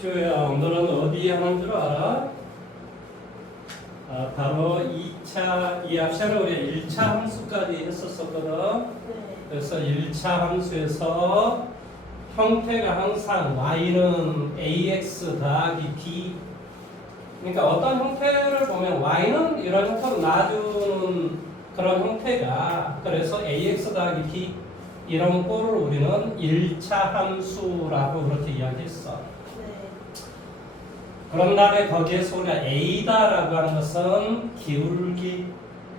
슈야, 오늘은 어디 하는 줄 알아? 바로 2차, 이 앞에는 우리 1차 함수까지 했었었거든. 그래서 1차 함수에서 형태가 항상 y는 ax 더하기 b. 그러니까 어떤 형태를 보면 y는 이런 형태로 놔주는 그런 형태가, 그래서 ax 더하기 b 이런 꼴을 우리는 1차 함수라고 그렇게 이야기했어. 그런 다음에 거기에서 우리가 A다라고 하는 것은 기울기,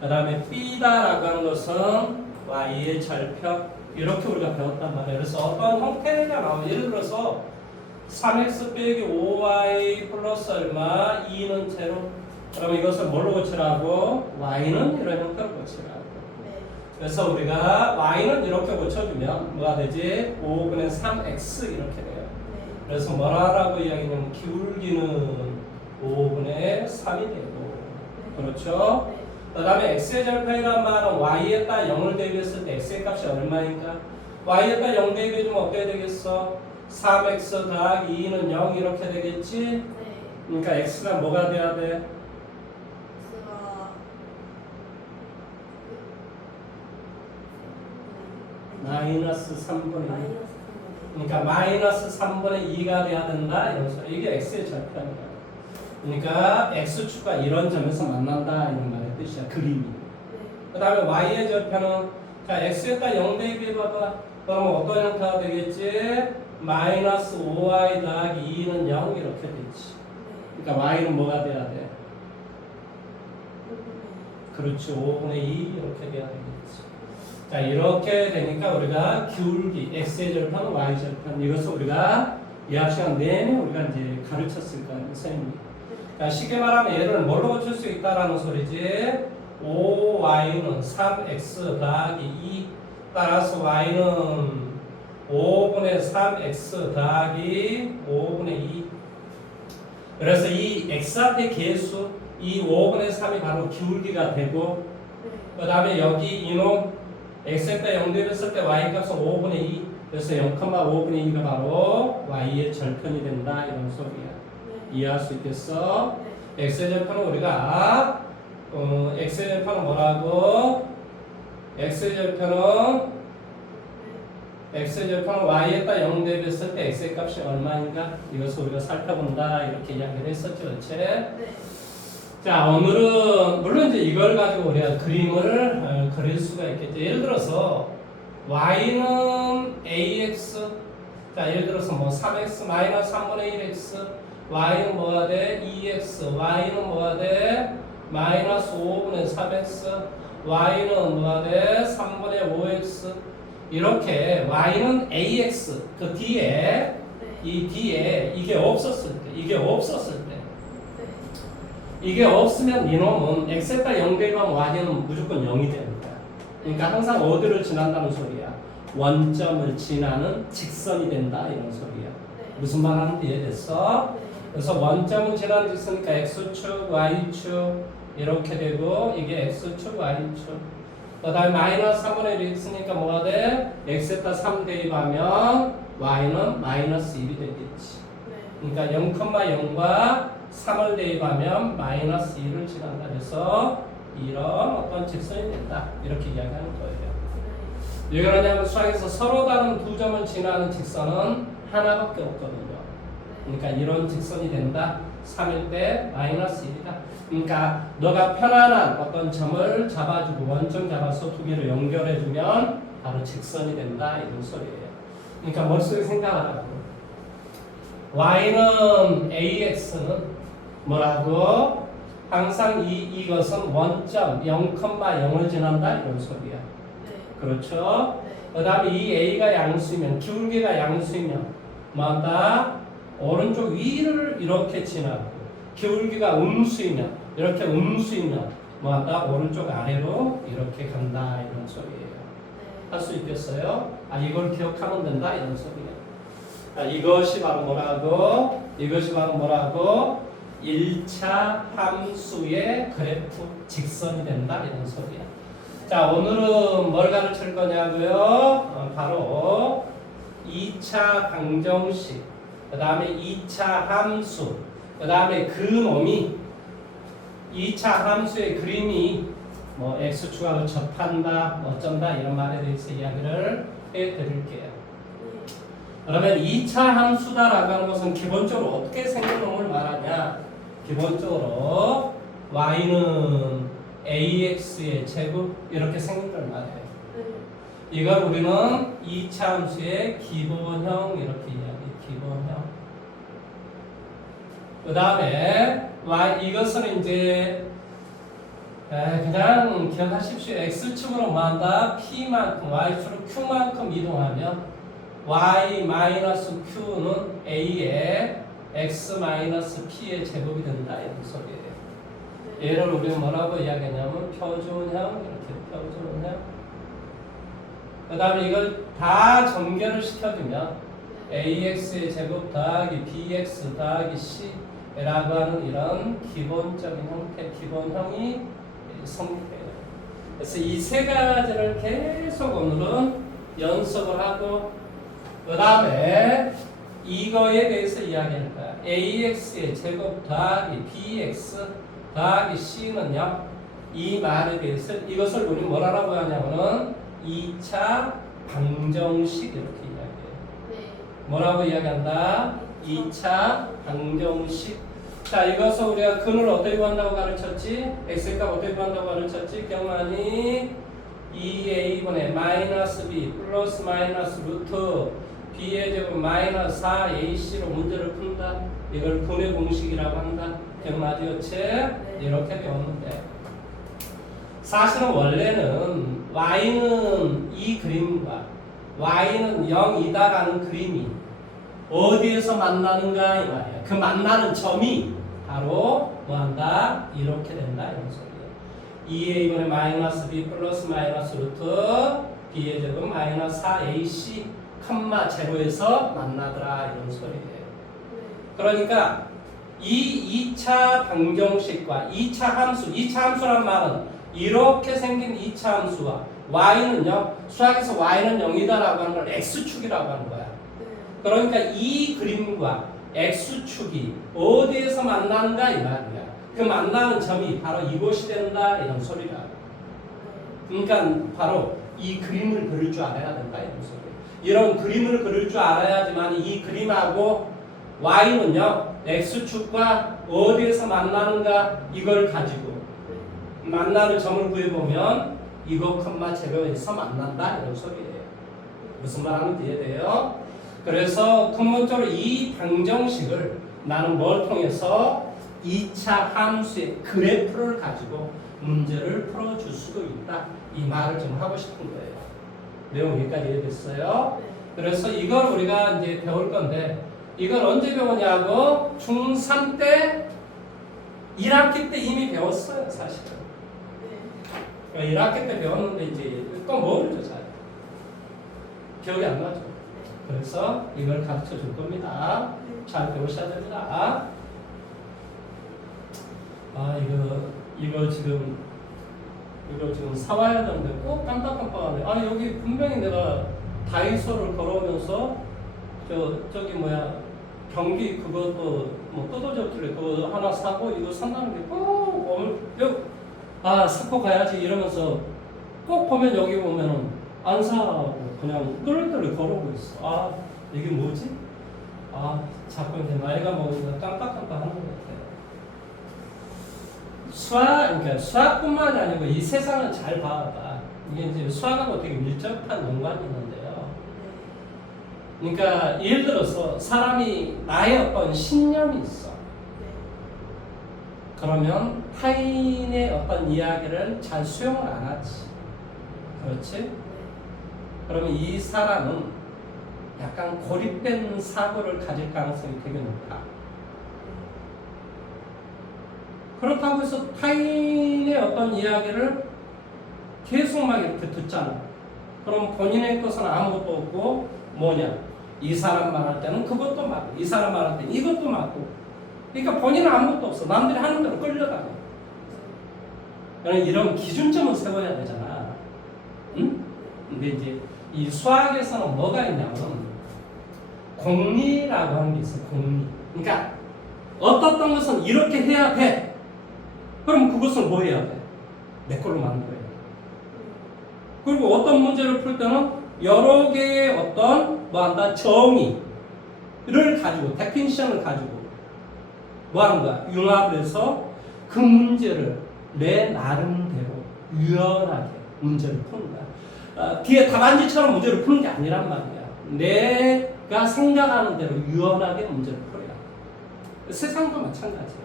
그 다음에 B다라고 하는 것은 Y의 절편, 이렇게 우리가 배웠단 말이에요. 그래서 어떤 형태가 나오면, 예를 들어서 3x 빼기 5y 플러스 얼마, 2는 제로. 그러면 이것을 뭘로 고치라고? Y는 이런 형태로 고치라고. 그래서 우리가 Y는 이렇게 고쳐주면 뭐가 되지? 5분의 3x 이렇게 돼요. 그래서 뭐라고 이야기냐면 기울기는 5분의 3이 되고, 그렇죠? 그 다음에 x의 절편이란 말은 y에다 0을 대입했을 때 x의 값이 얼마인가? y에다 0 대입해주면 어떻게 되겠어? 3x 더하기 2는 0 이렇게 되겠지? 그러니까 x가 뭐가 돼야 돼? 마이너스 3분의 2. 그러니까 마이너스 3분의 2가 돼야 된다 이런 소리. 이게 x의 절편이야. 그러니까 x축과 이런 점에서 만난다 이런 말의 뜻이야, 그림이. 그 다음에 y의 절편은, 자, x에다 0 대입해봐봐. 그러면 어떤 형태가 되겠지? 마이너스 5y 더하기 2는 0 이렇게 되지. 그러니까 y는 뭐가 돼야 돼? 그렇지, 5분의 2 이렇게 돼야 되겠지. 자, 이렇게 되니까 우리가 기울기, x의 절편, y 절편, 이것을 우리가 이 시간 내내 우리가 이제 가르쳤을 거예요, 선생님이. 자, 쉽게 말하면 얘를 뭘로 고칠 수 있다라는 소리지. 5y는 3x 더하기 2, 따라서 y는 5분의 3x 더하기 5분의 2. 그래서 이 x 앞의 개수, 이 5분의 3이 바로 기울기가 되고, 그 다음에 여기 이놈 x에다 0 대입했을 때 y 값은 5분의 2. 그래서 0,5분의 2가 바로 y의 절편이 된다 이런 소리야. 이해할 수 있겠어? x의 절편은 우리가 x의 절편은 뭐라고? x의 절편은 y에다 0 대입했을 때 x의 값이 얼마인가? 이것을 우리가 살펴본다 이렇게 이야기를 했었죠, 그렇지? 자, 오늘은 물론 이제 이걸 가지고 우리가 그림을 그릴 수가 있겠죠. 예를 들어서 y는 ax, 자, 예를 들어서 뭐 3x 마이너스 3분의 1x, y는 뭐가 돼? 2x, y는 뭐가 돼? 마이너스 5분의 3x, y는 뭐가 돼? 3분의 5x. 이렇게 y는 ax, 그 뒤에 이 뒤에 이게 없었을 때 이게 없으면 이놈은 x에다 0 대입하면 y는 무조건 0이 됩니다. 그러니까 항상 어디를 지난다는 소리야? 원점을 지나는 직선이 된다 이런 소리야. 무슨 말 하는지 이해됐어? 그래서 원점을 지나는 직선이니까 x축, y축 이렇게 되고, 이게 x축, y축. 그 다음에 마이너스 3분의 1이 있으니까 뭐가 돼? x에다 3 대입하면 y는 마이너스 1이 되겠지. 그러니까 0,0과 3을 대입하면 마이너스 2를 지난다. 그래서 이런 어떤 직선이 된다. 이렇게 이야기하는 거예요. 왜 그러냐면 수학에서 서로 다른 두 점을 지나는 직선은 하나밖에 없거든요. 그러니까 이런 직선이 된다. 3일 때 마이너스 1이다. 그러니까 너가 편안한 어떤 점을 잡아주고 원점 잡아서 두 개를 연결해주면 바로 직선이 된다. 이런 소리예요. 그러니까 머릿속에 생각하라고. y는 ax는 뭐라고? 항상 이것은 원점 0,0을 지난다 이런 소리야. 그렇죠? 그 다음에 이 a가 양수이면, 기울기가 양수이면 뭐한다? 오른쪽 위를 이렇게 지나고, 기울기가 음수이면 이렇게 음수이면 뭐한다? 오른쪽 아래로 이렇게 간다 이런 소리예요. 할 수 있겠어요? 이걸 기억하면 된다 이런 소리예요. 이것이 바로 뭐라고? 1차 함수의 그래프 직선이 된다 이런 소리야. 자, 오늘은 뭘 가르칠 거냐고요? 바로 2차 방정식, 그 다음에 2차 함수, 그 다음에 그 놈이 2차 함수의 그림이 뭐 x축하고 접한다, 어쩐다 이런 말에 대해서 이야기를 해드릴게요. 그러면 2차 함수다라고 하는 것은 기본적으로 어떻게 생긴 놈을 말하냐? 기본적으로 y는 ax의 제곱 이렇게 생긴 걸 말해요. 이걸 우리는 2차 함수의 기본형 이렇게 이야기해요. 기본형. 그 다음에 이것은 이제 그냥 기억하십시오. x축으로 뭐한다? p만큼 y축으로 q만큼 이동하면 y-q는 a의 x-p의 제곱이 된다 이런 소리예요. 얘를 우리는 뭐라고 이야기하냐면 표준형 이렇게 표준형. 그 다음에 이걸 다 전개를 시켜주면 ax의 제곱 더하기 bx 더하기 c라고 하는 이런 기본적인 형태, 기본형이 성립해요. 그래서 이 세 가지를 계속 오늘은 연습을 하고 그 다음에 이거에 대해서 이야기할 거야. ax의 제곱 더하기 bx 더하기 c는요. 이 말에 대해서 이것을 우리 뭐라고 하냐면은 2차 방정식 이렇게 이야기해요. 뭐라고 이야기한다? 2차 방정식. 자, 이것을 우리가 근을 어떻게 구한다고 가르쳤지? x값 어떻게 구한다고 가르쳤지? 기억나니? 2a분의 마이너스 b 플러스 마이너스 루트 b의 제곱 마이너스 4ac로 문제를 푼다. 이걸 근의 공식이라고 한다. 기억나죠? 이렇게 배웠는데 사실은 원래는 y는 이 그림과 y는 0이다라는 그림이 어디에서 만나는가 이 말이야. 그 만나는 점이 바로 뭐한다? 이렇게 된다 이런 소리예요. 2a분의 마이너스 b 플러스 마이너스 루트 b의 제곱 마이너스 4ac 컴마 제로에서 만나더라 이런 소리예요. 그러니까 이 2차 방정식과 2차 함수, 2차 함수란 말은 이렇게 생긴 2차 함수와 y는요, 수학에서 y는 0이다라고 하는 걸 x축이라고 하는 거야. 그러니까 이 그림과 x축이 어디에서 만나는가 이 말이야. 그 만나는 점이 바로 이곳이 된다 이런 소리라. 그러니까 바로 이 그림을 그릴 줄 알아야 된다 이런 소리. 이런 그림을 그릴 줄 알아야지만 이 그림하고 y는요 x축과 어디에서 만나는가 이걸 가지고 만나는 점을 구해보면 이거 컴마 제로에서 만난다 이런 소리예요. 무슨 말하는지 이해돼요? 그래서 근본적으로 이 방정식을 나는 뭘 통해서 2차 함수의 그래프를 가지고 문제를 풀어줄 수도 있다. 이 말을 좀 하고 싶은 거예요. 내용 여기까지 이해됐어요? 그래서 이걸 우리가 이제 배울 건데 이걸 언제 배우냐고 중3 때 1학기 때 이미 배웠어요 사실은. 1학기 때 배웠는데 이제 또 모르죠 잘. 기억이 안 나죠. 그래서 이걸 가르쳐 줄 겁니다. 잘 배우셔야 됩니다. 이거 지금 사와야 되는데 꼭 깜빡깜빡하네. 여기 분명히 내가 다이소를 걸어오면서 저기 경기 그것도 뭐 뜯어졌길래 그거 하나 사고 이거 산다는 게 꼭 사고 가야지 이러면서 꼭 보면 여기 보면은 안 사고 그냥 뚫을뚫을 걸어오고 있어. 이게 뭐지? 자꾸 이제 나이가 먹으니까 깜빡깜빡 하는 것 같아요. 그러니까 수학뿐만이 아니고 이 세상은 잘 봐봐. 이게 이제 수학하고 되게 밀접한 연관이 있는데요. 그러니까 예를 들어서 사람이 나의 어떤 신념이 있어. 그러면 타인의 어떤 이야기를 잘 수용을 안 하지. 그렇지? 그러면 이 사람은 약간 고립된 사고를 가질 가능성이 되게 높다. 그렇다고 해서 타인의 어떤 이야기를 계속 막 이렇게 듣잖아. 그럼 본인의 것은 아무것도 없고 이 사람 말할 때는 그것도 맞고 이 사람 말할 때는 이것도 맞고 그러니까 본인은 아무것도 없어. 남들이 하는 대로 끌려가네. 그러니까 이런 기준점을 세워야 되잖아. 응? 근데 이제 이 수학에서는 뭐가 있냐면 공리라고 하는 게 있어요. 공리. 그러니까 어떤 것은 이렇게 해야 돼. 그럼 그것은 뭐 해야 돼? 내 걸로 만들어야 돼. 그리고 어떤 문제를 풀 때는 여러 개의 어떤 뭐 한다 정의를 가지고 데피니션을 가지고 뭐 하는 거야? 융합을 해서 그 문제를 내 나름대로 유연하게 문제를 푸는 거야. 뒤에 답안지처럼 문제를 푸는 게 아니란 말이야. 내가 생각하는 대로 유연하게 문제를 풀어야 돼. 세상도 마찬가지야.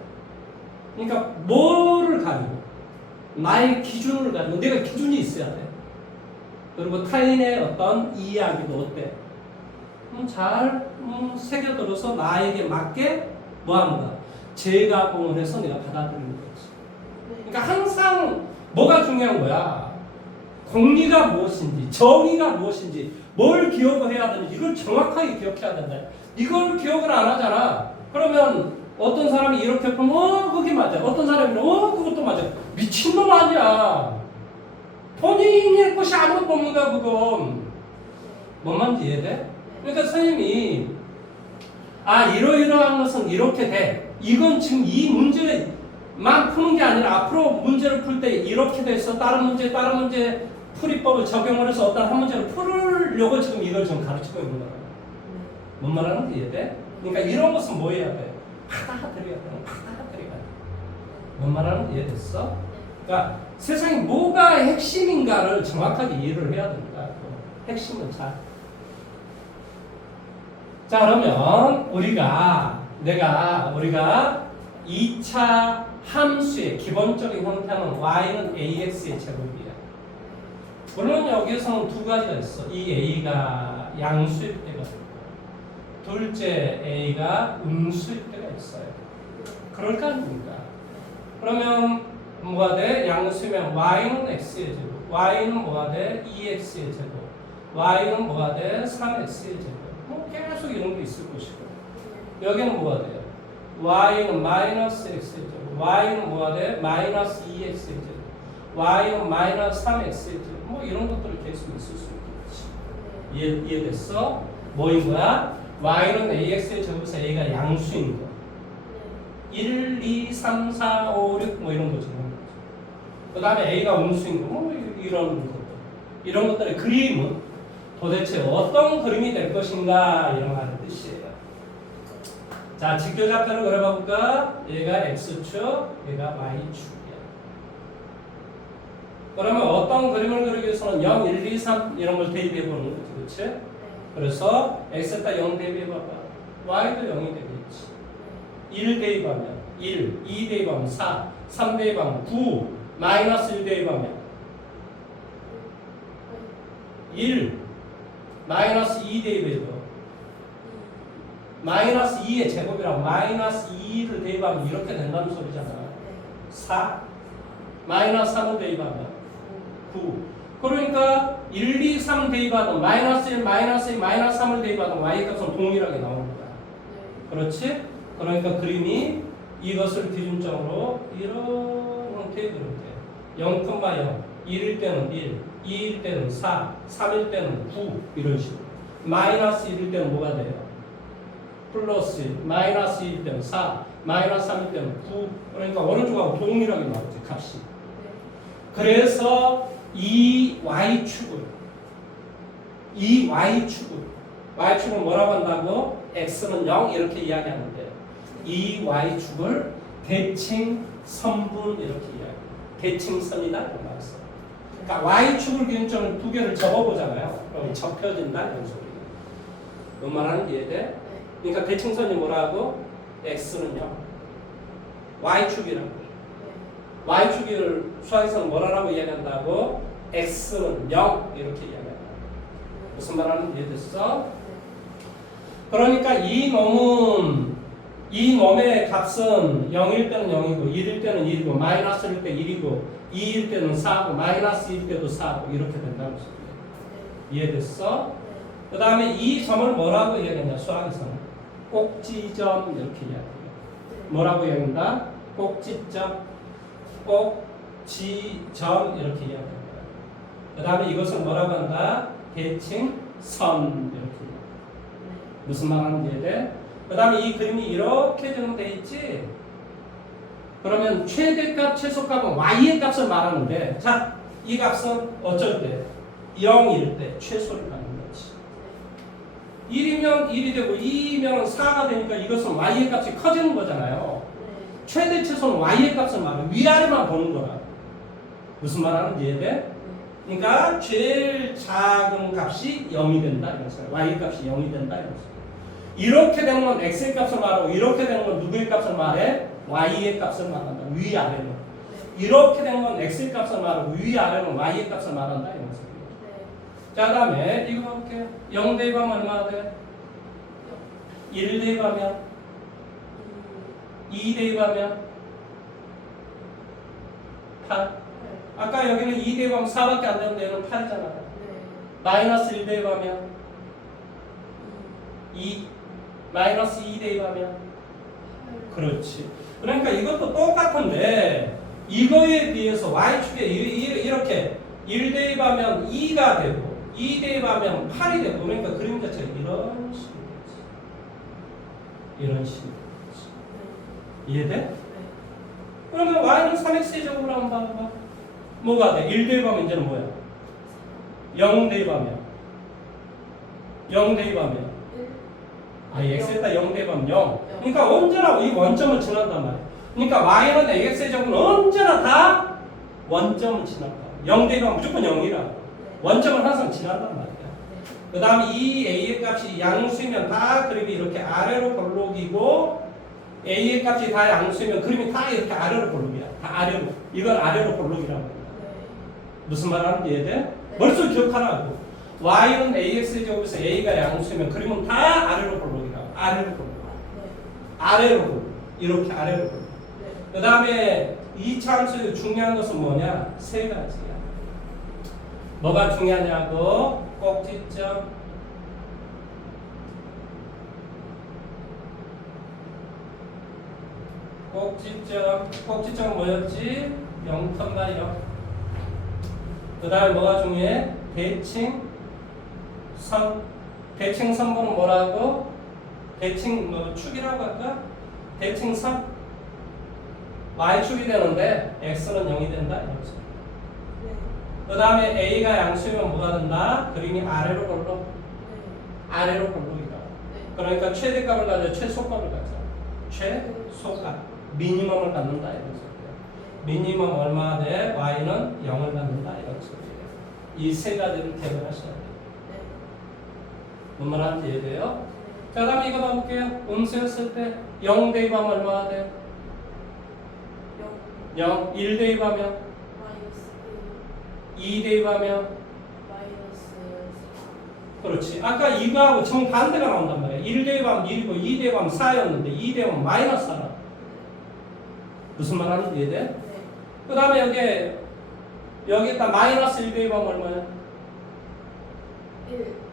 그러니까 뭐를 가지고 나의 기준을 가지고 내가 기준이 있어야 돼. 그리고 타인의 어떤 이야기도 어때? 잘 새겨들어서 나에게 맞게 뭐 하는 거야? 재가공을 해서 내가 받아들이는 거지. 그러니까 항상 뭐가 중요한 거야? 공리가 무엇인지, 정의가 무엇인지, 뭘 기억을 해야 되는지 이걸 정확하게 기억해야 된다. 이걸 기억을 안 하잖아. 그러면 어떤 사람이 이렇게 보면 그게 맞아. 어떤 사람이 그것도 맞아. 미친놈 아니야. 본인의 것이 아무것도 없는 거야 그건. 뭔 말인지 이해돼? 그러니까 선생님이 이러이러한 것은 이렇게 돼. 이건 지금 이 문제만 푸는 게 아니라 앞으로 문제를 풀 때 이렇게 돼서 다른 문제 풀이법을 적용을 해서 어떤 한 문제를 풀으려고 지금 이걸 좀 가르치고 있는 거야. 뭔 말하는지 이해돼? 그러니까 이런 것은 뭐 해야 돼? 받아들여야 돼. 받아들여야 돼. 뭔 말하는지 이해됐어? 그러니까 세상에 뭐가 핵심인가를 정확하게 이해를 해야 됩니다. 핵심은 자, 그러면 우리가 2차 함수의 기본적인 형태는 y는 ax의 제곱이야. 물론 여기서는 두 가지가 있어. 이 a가 양수일 때가 있고, 둘째 a가 음수일 때가 있어요. 그럴 거 아닙니까? 그러면 뭐가 돼? 양수면 y는 x의 제곱, y는 뭐가 돼? 2x의 제곱, y는 뭐가 돼? 3x의 제곱. 계속 이런 게 있을 것이고, 여기는 뭐가 돼요? y는 마이너스 x의 제곱, y는 뭐가 돼? 마이너스 2x의 제곱, y는 마이너스 3x의 제곱. 이런 것들이 계속 있을 수 있겠지. 이해됐어? 뭐인 거야? y는 ax의 제곱에서 a가 양수인 거. 1, 2, 3, 4, 5, 6 이런 거죠. 그 다음에 a가 음수인 거. 이런 것들. 이런 것들의 그림은 도대체 어떤 그림이 될 것인가 이런 말의 뜻이에요. 자, 직교좌표를 그려봐 볼까? 얘가 x축, 얘가 y축이야. 그러면 어떤 그림을 그리기 위해서는 0, 1, 2, 3 이런 걸 대입해 보는 거지, 그렇지? 그래서 x에다 0 대입해 봐봐. y도 0이 되겠지. 1 대입하면 1, 2 대입하면 4, 3 대입하면 9, 마이너스 1 대입하면 1, 마이너스 2 대입해줘. 마이너스 2의 제곱이라고 마이너스 2를 대입하면 이렇게 된다는 소리잖아. 4, 마이너스 3을 대입하면 9. 그러니까 1, 2, 3 대입하든 마이너스 1, 마이너스 2, 마이너스 3을 대입하든 y 값은 동일하게 나옵니다. 그렇지? 그러니까 그림이 이것을 기준점으로 이런 형태의 그림 돼. 0,0, 1일 때는 1, 2일 때는 4, 3일 때는 9 이런 식으로. 마이너스 1일 때는 뭐가 돼요? 플러스 1, 마이너스 2일 때는 4, 마이너스 3일 때는 9. 그러니까 오른쪽하고 동일하게 나오지 값이. 그래서 이 y축을 y축은 뭐라고 한다고? x는 0 이렇게 이야기하는데 이 y축을 대칭 선분 이렇게 이야기해요. 대칭선이다 이런 말을 써요. 그러니까 y축을 기준점을 두 개를 접어보잖아요. 그럼 접혀진다 이런 소리예요. 뭔 말하는 게 이해돼? 그러니까 대칭선이 뭐라고? x는 0, y축이라고. y축을 수학에서는 뭐라고 이야기한다고? x는 0 이렇게 이야기한다. 무슨 말하는지 이해됐어? 그러니까 이 놈의 값은 0일 때는 0이고 1일 때는 1이고 마이너스일 때 1이고 2일 때는 4고 마이너스 1일 때도 4고 이렇게 된다는 소리예요. 이해됐어? 그 다음에 이 점을 뭐라고 이야기하냐 수학에서는 꼭지점 이렇게 이야기해요. 뭐라고 이야기한다? 꼭지점, 꼭지점 이렇게 이야기합니다. 그 다음에 이것을 뭐라고 한다? 대칭선 이렇게. 무슨 말하는지 이해돼? 그 다음에 이 그림이 이렇게 정돼 있지? 그러면 최대값, 최소값은 y의 값을 말하는데, 자, 이 값은 어쩔 때? 0일 때 최소를 갖는 거지. 1이면 1이 되고 2이면 4가 되니까 이것은 y의 값이 커지는 거잖아요. 최대 최소는 y의 값을 말해. 위아래만 보는 거라. 무슨 말하는지 이해돼? 그러니까 제일 작은 값이 0이 된다 이런 소리야. y 값이 0이 된다 이런 소리야. 이렇게 되는 건 x의 값을 말하고 이렇게 되는 건 누구의 값을 말해? y의 값을 말한다. 위아래로. 이렇게 되는 건 x의 값을 말하고 위아래로 y의 값을 말한다 이런 소리야. 자, 그다음에 이거 볼게요. 0 대입하면 얼마나 돼? 1 대입하면 2 대입하면 8. 아까 여기는 2 대입하면 4밖에 안 되는데 얘는 8이잖아. 마이너스 1 대입하면 2. 마이너스 2 대입하면 그렇지. 그러니까 이것도 똑같은데 이거에 비해서 y축에 이렇게 1 대입하면 2가 되고 2 대입하면 8이 되고 그러니까 그림 자체가 이런 식으로 이런 식으로 이해돼? 그러면 y는 3x의 제곱으로 한번 봐봐. 뭐가 돼? 1 대입하면 이제는 뭐야? 0 대입하면 0 대입하면 x에다 0 대입하면 0. 그러니까 언제나 이 원점을 지난단 말이야. 그러니까 y는 x의 제곱은 언제나 다 원점을 지난다. 0 대입하면 무조건 0이라. 원점을 항상 지난단 말이야. 그 다음에 이 a의 값이 양수이면 다 그림이 이렇게 아래로 볼록이고 a의 값이 다 양수이면 그림이 다 이렇게 아래로 볼록이야. 다 아래로. 이걸 아래로 볼록이라고 합니다. 무슨 말 하는지 이해돼? 머릿속에 기억하라고. y는 ax의 제곱에서 a가 양수이면 그림은 다 아래로 볼록이라고. 아래로 볼록. 아래로 볼록. 이렇게 아래로 볼록. 그 다음에 이 함수의 중요한 것은 뭐냐? 세 가지야. 뭐가 중요하냐고? 꼭지점. 꼭지점은 뭐였지? 0,0. 그 다음에 뭐가 중요해? 대칭선. 대칭선분은 뭐라고? 대칭 축이라고 할까? 대칭선. y축이 되는데 x는 0이 된다 이거죠. 그 다음에 a가 양수이면 뭐가 된다? 그림이 아래로 볼록. 아래로 볼록이다. 그러니까 최대값을 가져 최소값을 가져. 최소값. 미니멈을 갖는다 이런 소리예요. 미니멈 얼마 돼? y는 0을 갖는다 이런 소리예요. 이 세 가지를 기억하셔야 돼요. 뭔 말하는지 이해돼요? 자, 그 다음에 이거 봐볼게요. 음수였을 때 0 대입하면 얼마가 돼? 0. 1 대입하면 2 대입하면 그렇지. 아까 이거하고 정반대가 나온단 말이야. 1 대입하면 1이고 2 대입하면 4였는데 2 대입하면 마이너스 4라. 무슨 말 하는지 이해돼? 그 다음에 여기에다 마이너스 1 대입하면 얼마야? 1.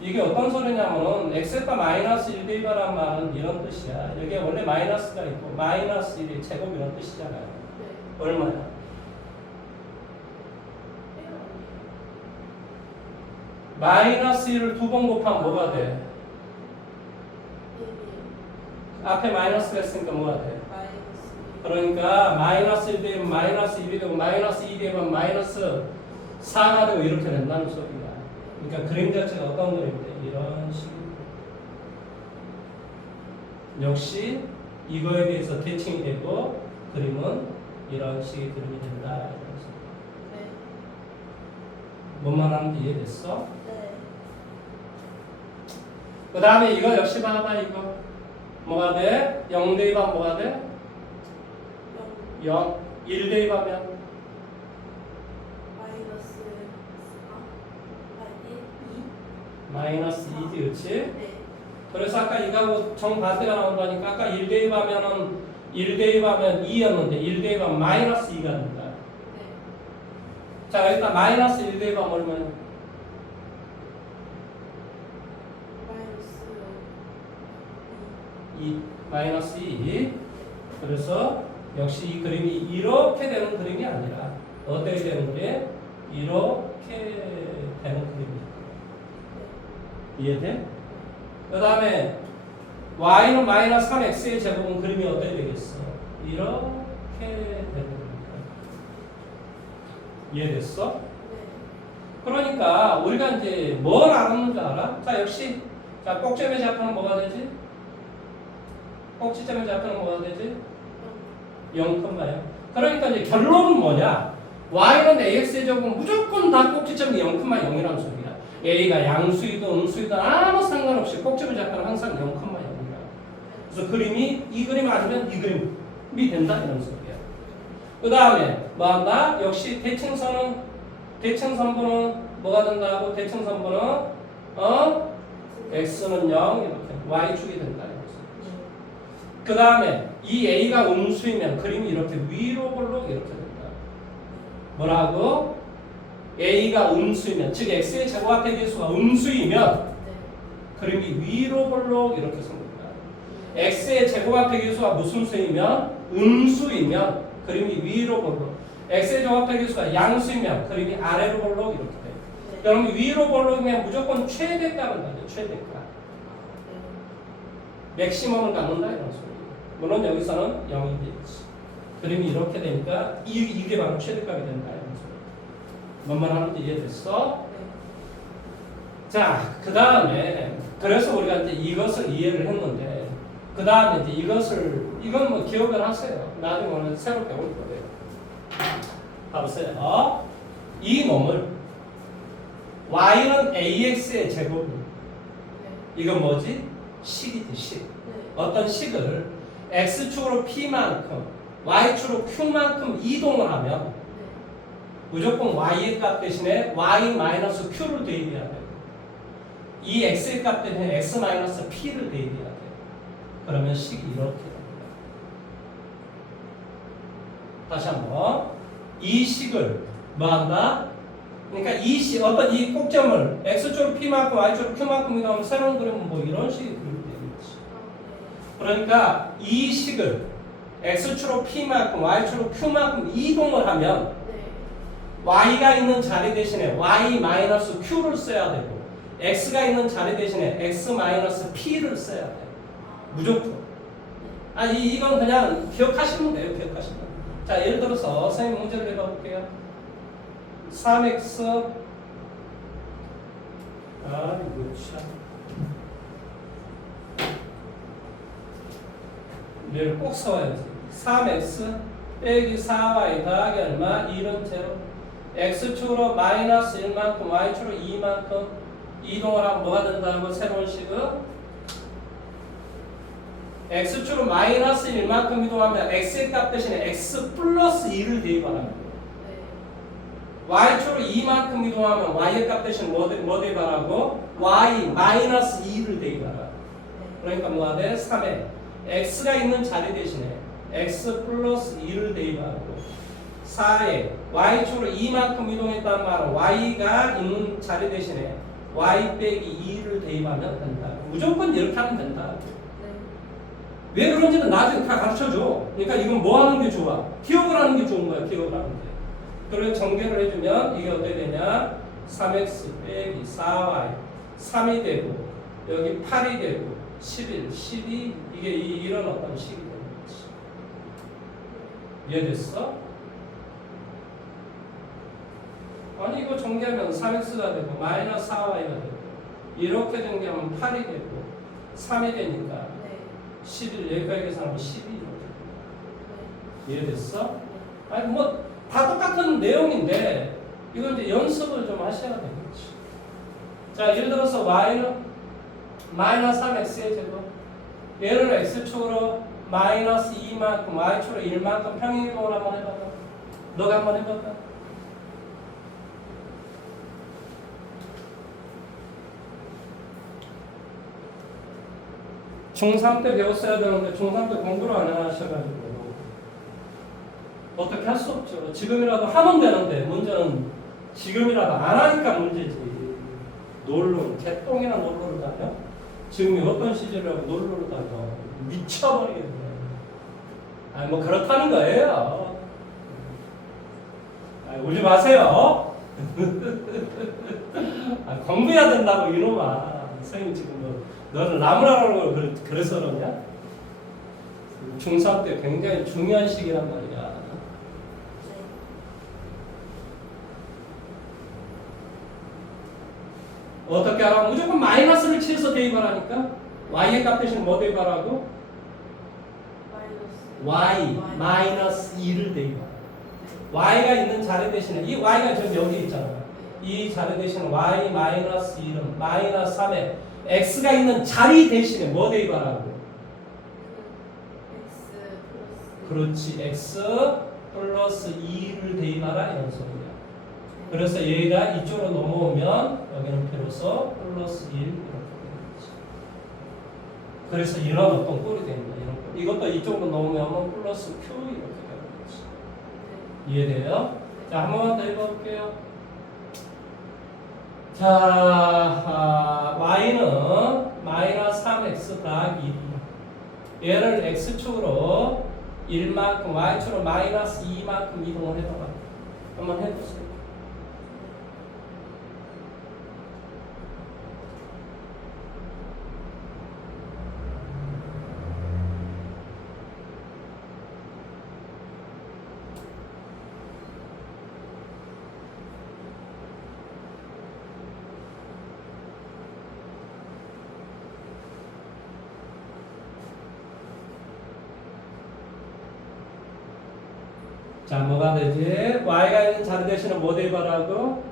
이게 어떤 소리냐면은 x에다 마이너스 1 대입하라는 말은 이런 뜻이야. 여기에 원래 마이너스가 있고 마이너스 1이 제곱 이런 뜻이잖아요. 얼마야? 마이너스 1을 두 번 곱하면 뭐가 돼? 앞에 마이너스가 있으니까 뭐가 돼? 그러니까 마이너스 1 대입은 마이너스 1이 되고 마이너스 2 대입은 마이너스 4가 되고 이렇게 된다는 소리야. 그러니까 그림 자체가 어떤 그림인데 이런 식으로. 역시 이거에 대해서 대칭이 되고 그림은 이런 식의 그림이 된다. 이런 식으로. 뭔 말하는지 이해됐어? 그 다음에 이거 역시 봐봐. 이거 뭐가 돼? 0 대입하면 뭐가 돼? 0. 1 대입하면 마이너스 2지, 그렇지? 그래서 아까 이거하고 정반대가 나온다니까 아까 1 대입하면 2였는데 1 대입하면 마이너스 2가 된다. 자, 일단 마이너스 1 대입하면 얼마야? 마이너스 2. 그래서 역시 이 그림이 이렇게 되는 그림이 아니라 어떻게 되는 게 이렇게 되는 그림이에요. 이해돼? 그 다음에 y는 마이너스 3x의 제곱은 그림이 어떻게 되겠어? 이렇게 되는 겁니다. 이해됐어? 그러니까 우리가 이제 뭘 알았는 줄 알아? 자, 역시 자, 꼭지점의 좌표는 뭐가 되지? 꼭지점의 좌표는 뭐가 되지? 0,0. 그러니까 이제 결론은 뭐냐? y는 ax의 제곱은 무조건 다 꼭지점이 0,0이라는 소리야. a가 양수이든 음수이든 아무 상관없이 꼭지점의 좌표는 항상 0,0이야. 그래서 그림이 이 그림 아니면 이 그림이 된다 이런 소리야. 그 다음에 뭐한다? 역시 대칭선분은 뭐가 된다고? 대칭선분은 x는 0 이렇게 y축이 된다 이런 소리야. 그 다음에 이 a가 음수이면 그림이 이렇게 위로 볼록 이렇게 된다. 뭐라고? a가 음수이면 즉 x의 제곱합의 개수가 음수이면 그림이 위로 볼록 이렇게 생깁니다. x의 제곱합의 개수가 무슨 수이면 음수이면 그림이 위로 볼록. x의 제곱합의 개수가 양수이면 그림이 아래로 볼록 이렇게 돼요. 그럼 위로 볼록이면 무조건 최대값을 가져. 최대값. 맥시멈을 갖는다 이런 소리예요. 물론 여기서는 0이 되겠지. 그림이 이렇게 되니까 이게 바로 최대값이 된다 이런 소리. 뭔 말 하는지 이해됐어? 자, 그 다음에 그래서 우리가 이제 이것을 이해를 했는데 그 다음에 이제 이건 뭐 기억을 하세요. 나중에 새로 배울 거예요. 봐보세요. 이 놈을 y는 ax의 제곱. 이건 뭐지? 식이지, 식. 어떤 식을 x축으로 p만큼 y축으로 q만큼 이동을 하면 무조건 y의 값 대신에 y-q를 대입해야 돼요. 이 x의 값 대신에 x-p를 대입해야 돼요. 그러면 식이 이렇게 됩니다. 다시 한번 이 식을 뭐한다? 그러니까 어떤 이 꼭점을 x축으로 p만큼 y축으로 q만큼 이동하면 새로운 그림은 뭐 이런 식이 그림이 되겠지. 그러니까 이 식을 x축으로 p만큼 y축으로 q만큼 이동을 하면 y가 있는 자리 대신에 y-q를 써야 되고 x가 있는 자리 대신에 x-p를 써야 돼요. 무조건. 이건 그냥 기억하시면 돼요. 기억하시면. 자, 예를 들어서 선생님 문제를 내가 볼게요. 3x 이거 참 얘를 꼭 써야지. 3x 빼기 4y 더하기 얼마? 1은 제로. x축으로 마이너스 1만큼 y축으로 2만큼 이동을 하면 뭐가 된다고? 새로운 식은 x축으로 마이너스 1만큼 이동하면 x의 값 대신에 x 플러스 2를 대입하라는 거예요. y축으로 2만큼 이동하면 y의 값 대신 뭐 대입하라고? y 마이너스 2를 대입하라. 그러니까 뭐가 돼? 3에 x가 있는 자리 대신에 x 플러스 2를 대입하고 4에 y축으로 2만큼 이동했다는 말은 y가 있는 자리 대신에 y 빼기 2를 대입하면 된다. 무조건 이렇게 하면 된다. 왜 그런지는 나중에 다 가르쳐줘. 그러니까 이건 뭐 하는 게 좋아? 기억을 하는 게 좋은 거야. 기억을 하는 게. 그래서 정리를 해주면 이게 어떻게 되냐? 3x 빼기 4y 3이 되고 여기 8이 되고 11, 12 이게 이런 어떤 식이 되는 거지. 이해됐어? 아니 이거 정리하면 3x가 되고 마이너스 4y가 되고 이렇게 정리하면 8이 되고 3이 되니까 11 여기까지 계산하면 12 이해됐어? 아니 뭐 다 똑같은 내용인데 이건 이제 연습을 좀 하셔야 되겠지. 자 예를 들어서 y는 마이너스 3x의 제곱 얘를 x축으로 마이너스 2만큼 y축으로 1만큼 평행이동을 한번 해봐봐. 너가 한번 해봐봐. 중3 때 배웠어야 되는데 중3 때 공부를 안 하셔가지고 어떻게 할 수 없죠. 지금이라도 하면 되는데 문제는 지금이라도 안 하니까 문제지. 놀러, 개똥이나 놀러를 다녀? 지금이 어떤 시절이라고 놀러를 다녀? 미쳐버리겠네. 아니 뭐 그렇다는 거예요. 아니, 울지 마세요. 공부해야 된다고 이놈아. 선생님 지금 너는 나무라라고 그래서 그러냐? 중3 때 굉장히 중요한 시기란 말이야. 어떻게 하라고? 무조건 마이너스를 치해서 대입하라니까? y의 값 대신 뭐 대입하라고? y 마이너스 2를 대입하라. y가 있는 자리 대신에 이 y가 지금 여기 있잖아. 이 자리 대신에 y 마이너스 2는 마이너스 3에 x가 있는 자리 대신에 뭐 대입하라고? 그렇지. x 플러스 2를 대입하라 이런 소리야. 그래서 얘가 이쪽으로 넘어오면 여기는 비로소 플러스 1 이렇게 되는 거지. 그래서 이런 어떤 꼴이 됩니다. 이런 꼴. 이것도 이쪽으로 넘어오면 플러스 q 이렇게 되는 거지. 이해돼요? 자, 한 번만 더 읽어볼게요. 자, y는 마이너스 3x 더하기 1. 얘를 x축으로 1만큼, y축으로 마이너스 2만큼 이동을 해봐봐. 한번 해보세요. 자, 뭐가 되지? y가 있는 자리 대신에 뭐 대입하라고?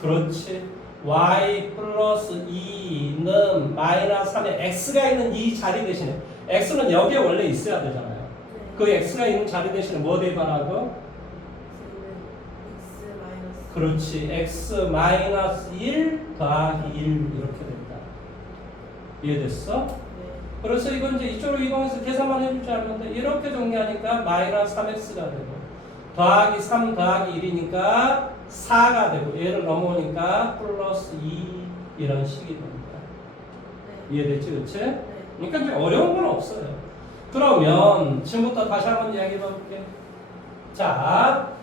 그렇지. y 플러스 2는 마이너스 3에 x가 있는 이 자리 대신에 x는 여기에 원래 있어야 되잖아요. 그 x가 있는 자리 대신에 뭐 대입하라고? 그렇지. x 마이너스 1 더하기 1 이렇게 된다. 이해됐어? 그래서 이건 이제 이쪽으로 이동해서 계산만 해줄 줄 알았는데 이렇게 정리하니까 마이너스 3x가 되고 더하기 3 더하기 1이니까 4가 되고 얘를 넘어오니까 플러스 2 이런 식이 됩니다. 이해됐지? 그치? 그러니까 이제 어려운 건 없어요. 그러면 지금부터 다시 한번 이야기해 볼게. 자,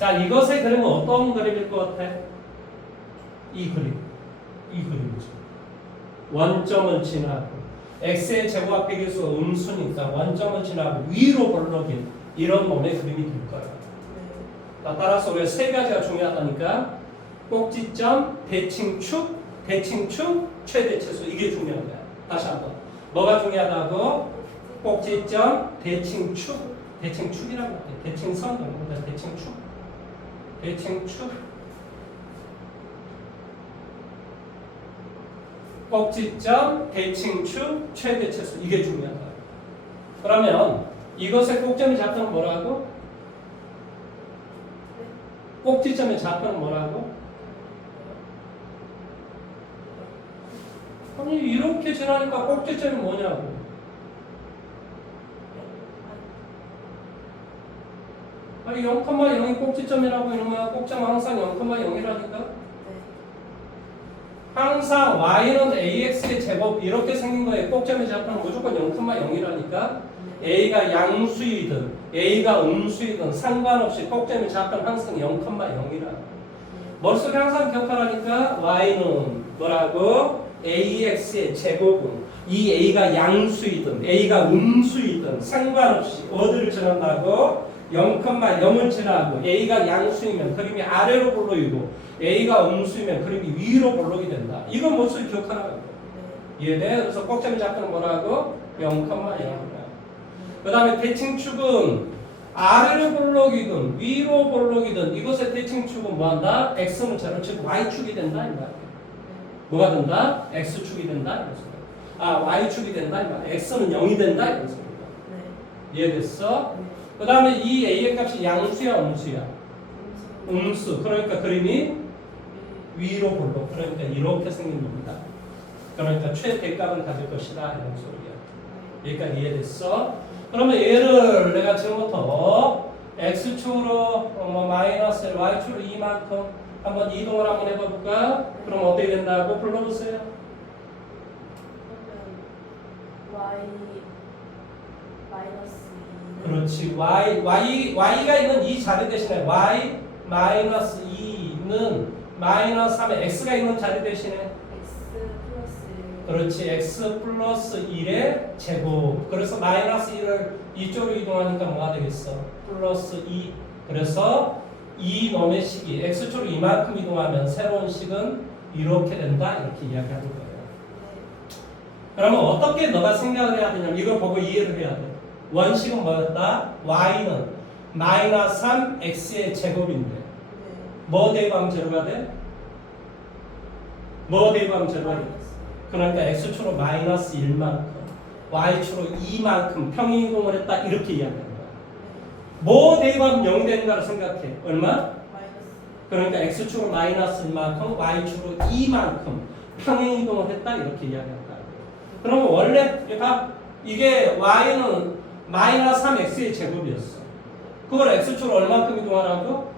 이것의 그림은 어떤 그림일 것 같아? 이 그림이죠. 원점을 지나고 x의 제곱합 비계수가 음수니까 원점을 지나고 위로 벌러긴 이런 몸의 그림이 될 거예요. 따라서 우리가 세 가지가 중요하다니까 꼭지점, 대칭축, 최대체수 이게 중요한 거야. 다시 한번 뭐가 중요하다고? 꼭지점, 대칭축이라고 할게. 대칭선 그런 대칭축 꼭지점, 대칭축, 최대체수 이게 중요하다. 그러면 이것의 꼭점의 좌표는 뭐라고? 꼭지점의 좌표는 뭐라고? 아니 이렇게 지나니까 꼭지점이 뭐냐고? 아니 0,0이 꼭지점이라고 이러면 꼭점 항상 0,0이라니까? 항상 y는 ax의 제곱 이렇게 생긴 거에 꼭점의 좌표는 무조건 0,0이라니까 a가 양수이든 a가 음수이든 상관없이 꼭점의 좌표는 항상 0,0이라. 머릿속에 항상 기억하라니까 y는 뭐라고? ax의 제곱은 이 a가 양수이든 a가 음수이든 상관없이 어디를 지난다고? 0,0을 지나고 a가 양수이면 그림이 아래로 볼록이고 a가 음수이면 그림이 위로 볼록이 된다. 이건 무엇을 기억하라고? 이해돼? 그래서 꼭점의 좌표는 뭐라고? 0,0이다. 그 다음에 대칭축은 아래로 볼록이든 위로 볼록이든 이것의 대칭축은 뭐한다? x문자로 즉 y축이 된다. 이 말이야. 뭐가 된다? x축이 된다. 이런 소리야. y축이 된다. 이 말이야. x는 0이 된다. 이런 소리야. 이해됐어? 그 다음에 이 a의 값이 양수야 음수야? 음수. 그러니까 그림이 위로 볼록. 그러니까 이렇게 생긴 겁니다. 그러니까 최대값을 가질 것이다 이런 소리야. 여기까지 이해됐어? 그러면 얘를 내가 지금부터 x축으로 마이너스 y축으로 2만큼 한번 이동을 한번 해볼까? 그럼 어떻게 된다고 불러보세요. y 마이너스 그렇지. y가 있는 이 자리 대신에 y 마이너스 2는 마이너스 3에 x가 있는 자리 대신에 x 플러스 그렇지 x 플러스 1의 제곱. 그래서 마이너스 1을 이쪽으로 이동하니까 뭐가 되겠어? 플러스 2. 그래서 이 놈의 식이 x축으로 이만큼 이동하면 새로운 식은 이렇게 된다 이렇게 이야기하는 거예요. 그러면 어떻게 너가 생각을 해야 되냐면 이걸 보고 이해를 해야 돼. 원식은 뭐였다? y는 마이너스 3x의 제곱인데 뭐 대입하면 제로가 돼? 뭐 대입하면 제로가 돼? 그러니까 x축으로 마이너스 1만큼 y축으로 2만큼 평행이동을 했다 이렇게 이야기하는 거야. 뭐 대입하면 0 되는가를 생각해. 얼마? 마이너스 그러니까 x축으로 마이너스 1만큼 y축으로 2만큼 평행이동을 했다 이렇게 이야기한다. 그러면 원래 이게 y는 마이너스 3x의 제곱이었어. 그걸 x축으로 얼마큼 이동하라고?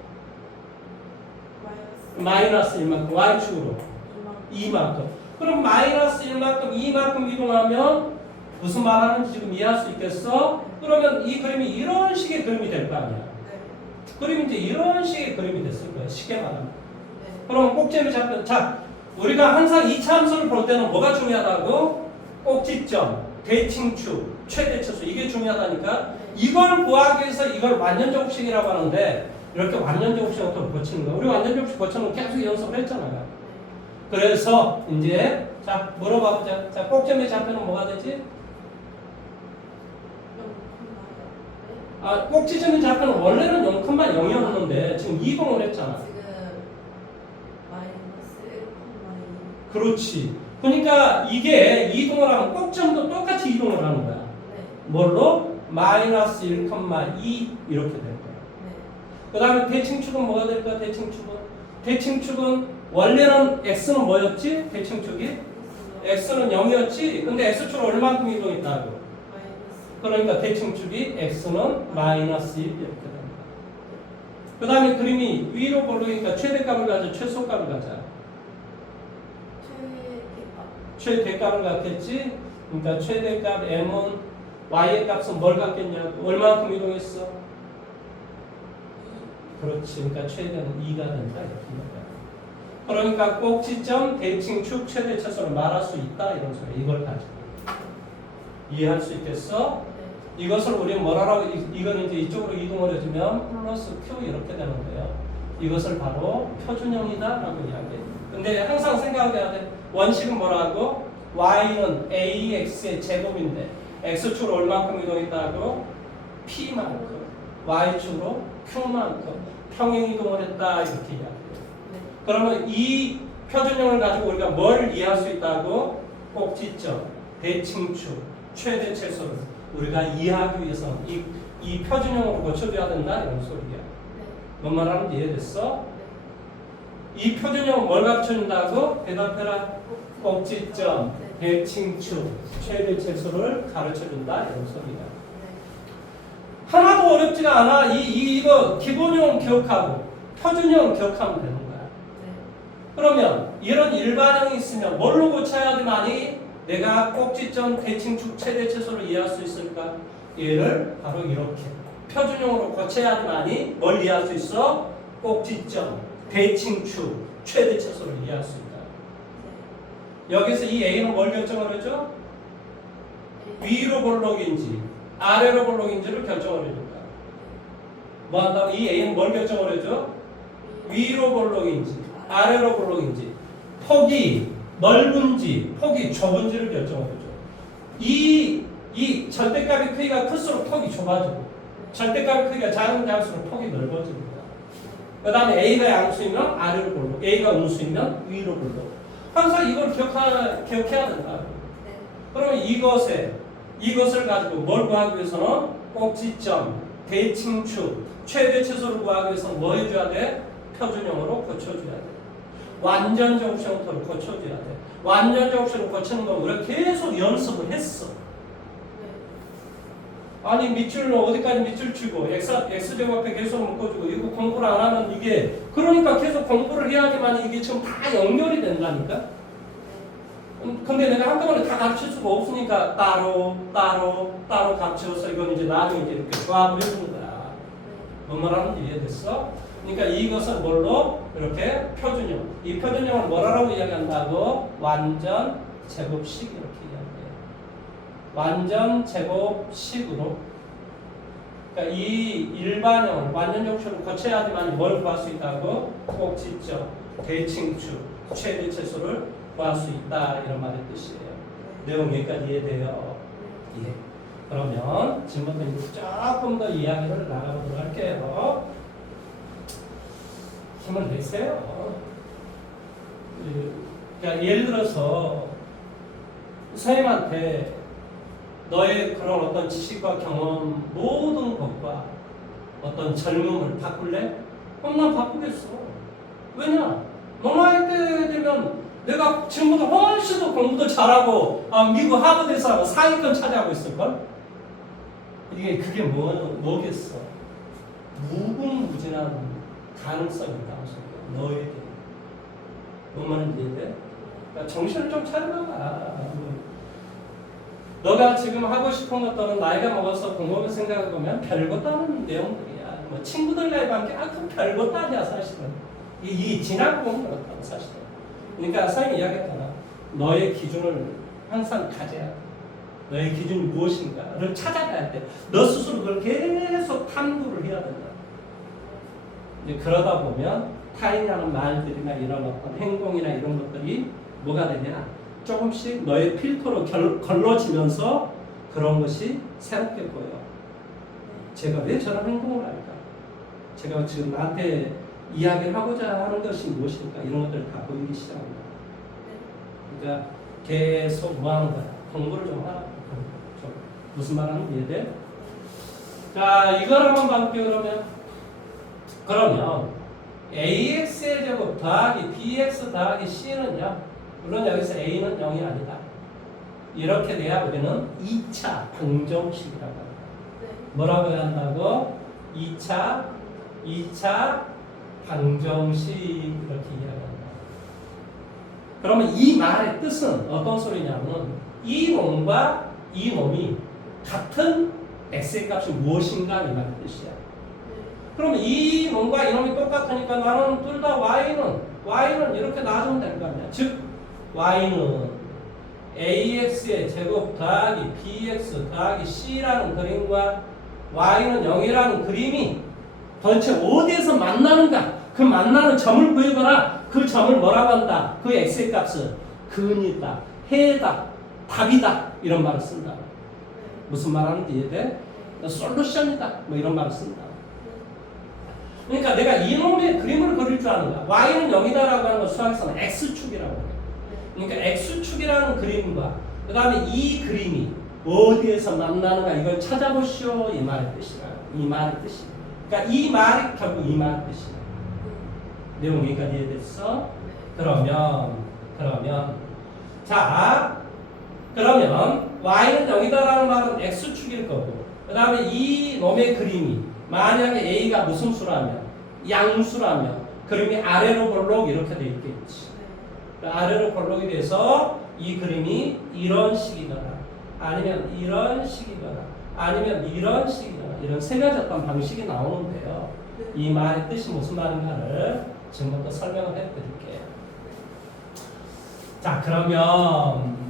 마이너스 1만큼 y축으로 2만큼. 그럼 마이너스 1만큼 2만큼 이동하면 무슨 말하는지 지금 이해할 수 있겠어? 그러면 이 그림이 이런 식의 그림이 될 거 아니야. 그림이 이제 이런 식의 그림이 됐을 거야. 쉽게 말하면. 그럼 꼭지점이 잡혀. 자, 우리가 항상 이 함수를 볼 때는 뭐가 중요하다고? 꼭지점, 대칭축, 최대차수 이게 중요하다니까. 이걸 구하기 위해서 이걸 완전제곱식이라고 하는데 이렇게 완전제곱식부터 고치는 거야. 우리 완전제곱식 고치는 계속 연습을 했잖아요. 그래서 이제 자 물어봐보자. 자 꼭점의 좌표는 뭐가 되지? 아 꼭지점의 좌표는 원래는 0,0이었는데 지금 이동을 했잖아. 지금 마이너스 1,2 그렇지. 그러니까 이게 이동을 하면 꼭점도 똑같이 이동을 하는 거야. 네. 뭘로? 마이너스 1,2 이렇게 될 거야. 네. 그 다음에 대칭축은 뭐가 될까? 대칭축은 원래는 x는 뭐였지? 대칭축이? x는 0이었지? 근데 x축으로 얼마큼 이동했다고? 마이너스 그러니까 대칭축이 x는 마이너스 1 이렇게 됩니다. 그 다음에 그림이 위로 볼로니까 최대값을 가져 최소값을 가자. 최대값을 갖겠지? 그러니까 최대값 m은 y의 값은 뭘 갖겠냐고? 얼마만큼 이동했어? 그렇지. 그러니까 최대는 2가 된다 이렇게 말이야. 그러니까 꼭지점 대칭축 최대 최소를 말할 수 있다 이런 소리. 이걸 가지고 이해할 수 있겠어? 이것을 우리 뭐라고 이거는 이제 이쪽으로 이동을 해주면 플러스 q 이렇게 되는데요. 이것을 바로 표준형이다라고 이야기해. 근데 항상 생각해야 돼. 원식은 뭐라고? y는 ax의 제곱인데 x축으로 얼마큼 이동했다고? p만큼 y축으로 q만큼 평행 이동을 했다 이렇게 이야기해요. 그러면 이 표준형을 가지고 우리가 뭘 이해할 수 있다고? 꼭지점, 대칭축, 최대 최소를 우리가 이해하기 위해서는 이 표준형으로 고쳐줘야 된다 이런 소리야. 뭔 말하는지 이해됐어? 이 표준형은 뭘 가르쳐준다고? 대답해라. 꼭지점, 대칭축, 최대 최소를 가르쳐준다 이런 소리야. 하나도 어렵지가 않아. 이거 기본형 기억하고 표준형 기억하면 되는 거야. 그러면 이런 일반형이 있으면 뭘로 고쳐야지만이 내가 꼭지점, 대칭축, 최대 최소를 이해할 수 있을까? 얘를 바로 이렇게 표준형으로 고쳐야지만이 뭘 이해할 수 있어? 꼭지점, 대칭축, 최대 최소를 이해할 수 있다. 여기서 이 A는 뭘 결정을 해줘? 위로 볼록인지 아래로 볼록인지를 결정을 해준다. 뭐 한다고? 이 A는 뭘 결정을 해줘? 위로 볼록인지 아래로 볼록인지 폭이 넓은지 폭이 좁은지를 결정을 해줘. 이 절대값의 크기가 클수록 폭이 좁아지고 절대값의 크기가 작으면 작을수록 폭이 넓어집니다. 그 다음에 A가 양수이면 아래로 볼록, A가 음수이면 위로 볼록. 항상 이걸 기억해야 된다. 그러면 이것을 가지고 뭘 구하기 위해서는 꼭지점, 대칭축, 최대 최소를 구하기 위해서는 뭐 해줘야 돼? 표준형으로 고쳐줘야 돼. 완전제곱식부터 고쳐줘야 돼. 완전제곱식으로 고치는 건 우리가 계속 연습을 했어. 아니 밑줄 어디까지 밑줄 치고 x제곱 앞에 계속 묶어주고 이거 공부를 안 하면 이게 그러니까 계속 공부를 해야지만 이게 지금 다 연결이 된다니까. 근데 내가 한꺼번에 다 가르칠 수가 없으니까 따로 가르쳐서 이건 이제 나중에 이렇게 조합을 해주는 거야. 뭔 말하는지 이해됐어? 그러니까 이것을 뭘로 이렇게 표준형. 이 표준형을 뭐라고 이야기한다고? 완전 제곱식 이렇게 이야기해요. 완전 제곱식으로. 그러니까 이 일반형을 완전 제곱식으로 고쳐야지만 뭘 구할 수 있다고? 꼭지점, 대칭축, 최대 최소를 구할 수 있다 이런 말의 뜻이에요. 내용 여기까지 이해돼요? 예. 그러면 지금부터 이제 조금 더 이야기를 나가보도록 할게요. 힘을 내세요. 그러니까 예를 들어서 선생님한테 너의 그런 어떤 지식과 경험 모든 것과 어떤 젊음을 바꿀래? 그럼 난 바꾸겠어. 왜냐? 너 나이 때 되면 내가 지금보다 훨씬 더 공부도 잘하고 미국 하버드에서 상위권 차지하고 있을걸? 그게 뭐겠어? 무궁무진한 가능성이 있다고 생각해. 너에게. 뭔 말인지 이해돼? 그러니까 정신을 좀 차려봐. 너가 지금 하고 싶은 것들은 나이가 먹어서 공부를 생각해보면 별것도 아닌 내용들이야. 뭐 친구들과의 관계, 그 별것도 아니야 사실은. 이게 지나고 온 거라고 사실은. 그러니까 선생님이 이야기했잖아. 너의 기준을 항상 가져야 돼. 너의 기준이 무엇인가를 찾아가야 돼. 너 스스로 그걸 계속 탐구를 해야 된다. 이제 그러다 보면 타인이라는 말들이나 이런 어떤 행동이나 이런 것들이 뭐가 되냐? 조금씩 너의 필터로 걸러지면서 그런 것이 새롭게 보여. 제가 왜 저런 행동을 할까? 제가 지금 나한테 이야기를 하고자 하는 것이 무엇일까? 이런 것들을 다 보이기 시작합니다. 그러니까 계속 뭐 하는 거야? 공부를 좀 하라. 무슨 말 하는지 이해돼? 자, 이걸 한번 봐볼게요, 그러면 AX의 제곱 더하기 BX 더하기 C는요, 물론 여기서 A는 0이 아니다. 이렇게 돼야 우리는 2차 방정식이라고 합니다. 뭐라고 해야 한다고? 2차 방정식 이렇게 이야기한다. 그러면 이 말의 뜻은 어떤 소리냐면 이 놈과 이 놈이 같은 x의 값이 무엇인가 이 말의 뜻이야. 그러면 이 놈과 이 놈이 똑같으니까 나는 둘 다 y는 이렇게 놔주면 될 거 아니야. 즉 y는 ax의 제곱 더하기 bx 더하기 c라는 그림과 y는 0이라는 그림이 도대체 어디에서 만나는가? 그 만나는 점을 구해봐라. 그 점을 뭐라고 한다? 그 x의 값은 근이다, 해다, 답이다 이런 말을 쓴다. 무슨 말 하는지 이해돼? 솔루션이다 뭐 이런 말을 쓴다. 그러니까 내가 이놈의 그림을 그릴 줄 아는 거야. y는 0이다라고 하는 건 수학에서는 x축이라고 해. 그러니까 x축이라는 그림과 그 다음에 이 그림이 어디에서 만나는가 이걸 찾아보시오 이 말의 뜻이라. 이 말의 뜻이. 그러니까 이 말이 결국 이 말의 뜻이야. 내용 여기까지 이해됐어? 그러면 y는 0이다라는 말은 x축일 거고 그 다음에 이 놈의 그림이 만약에 a가 무슨 수라면 양수라면 그림이 아래로 볼록 이렇게 돼 있겠지. 아래로 볼록이 돼서 이 그림이 이런 식이거나 아니면 이런 식이거나 아니면 이런 식이거나 이런 세 가지 어떤 방식이 나오는데요. 이 말의 뜻이 무슨 말인가를 지금부터 설명을 해드릴게요. 자, 그러면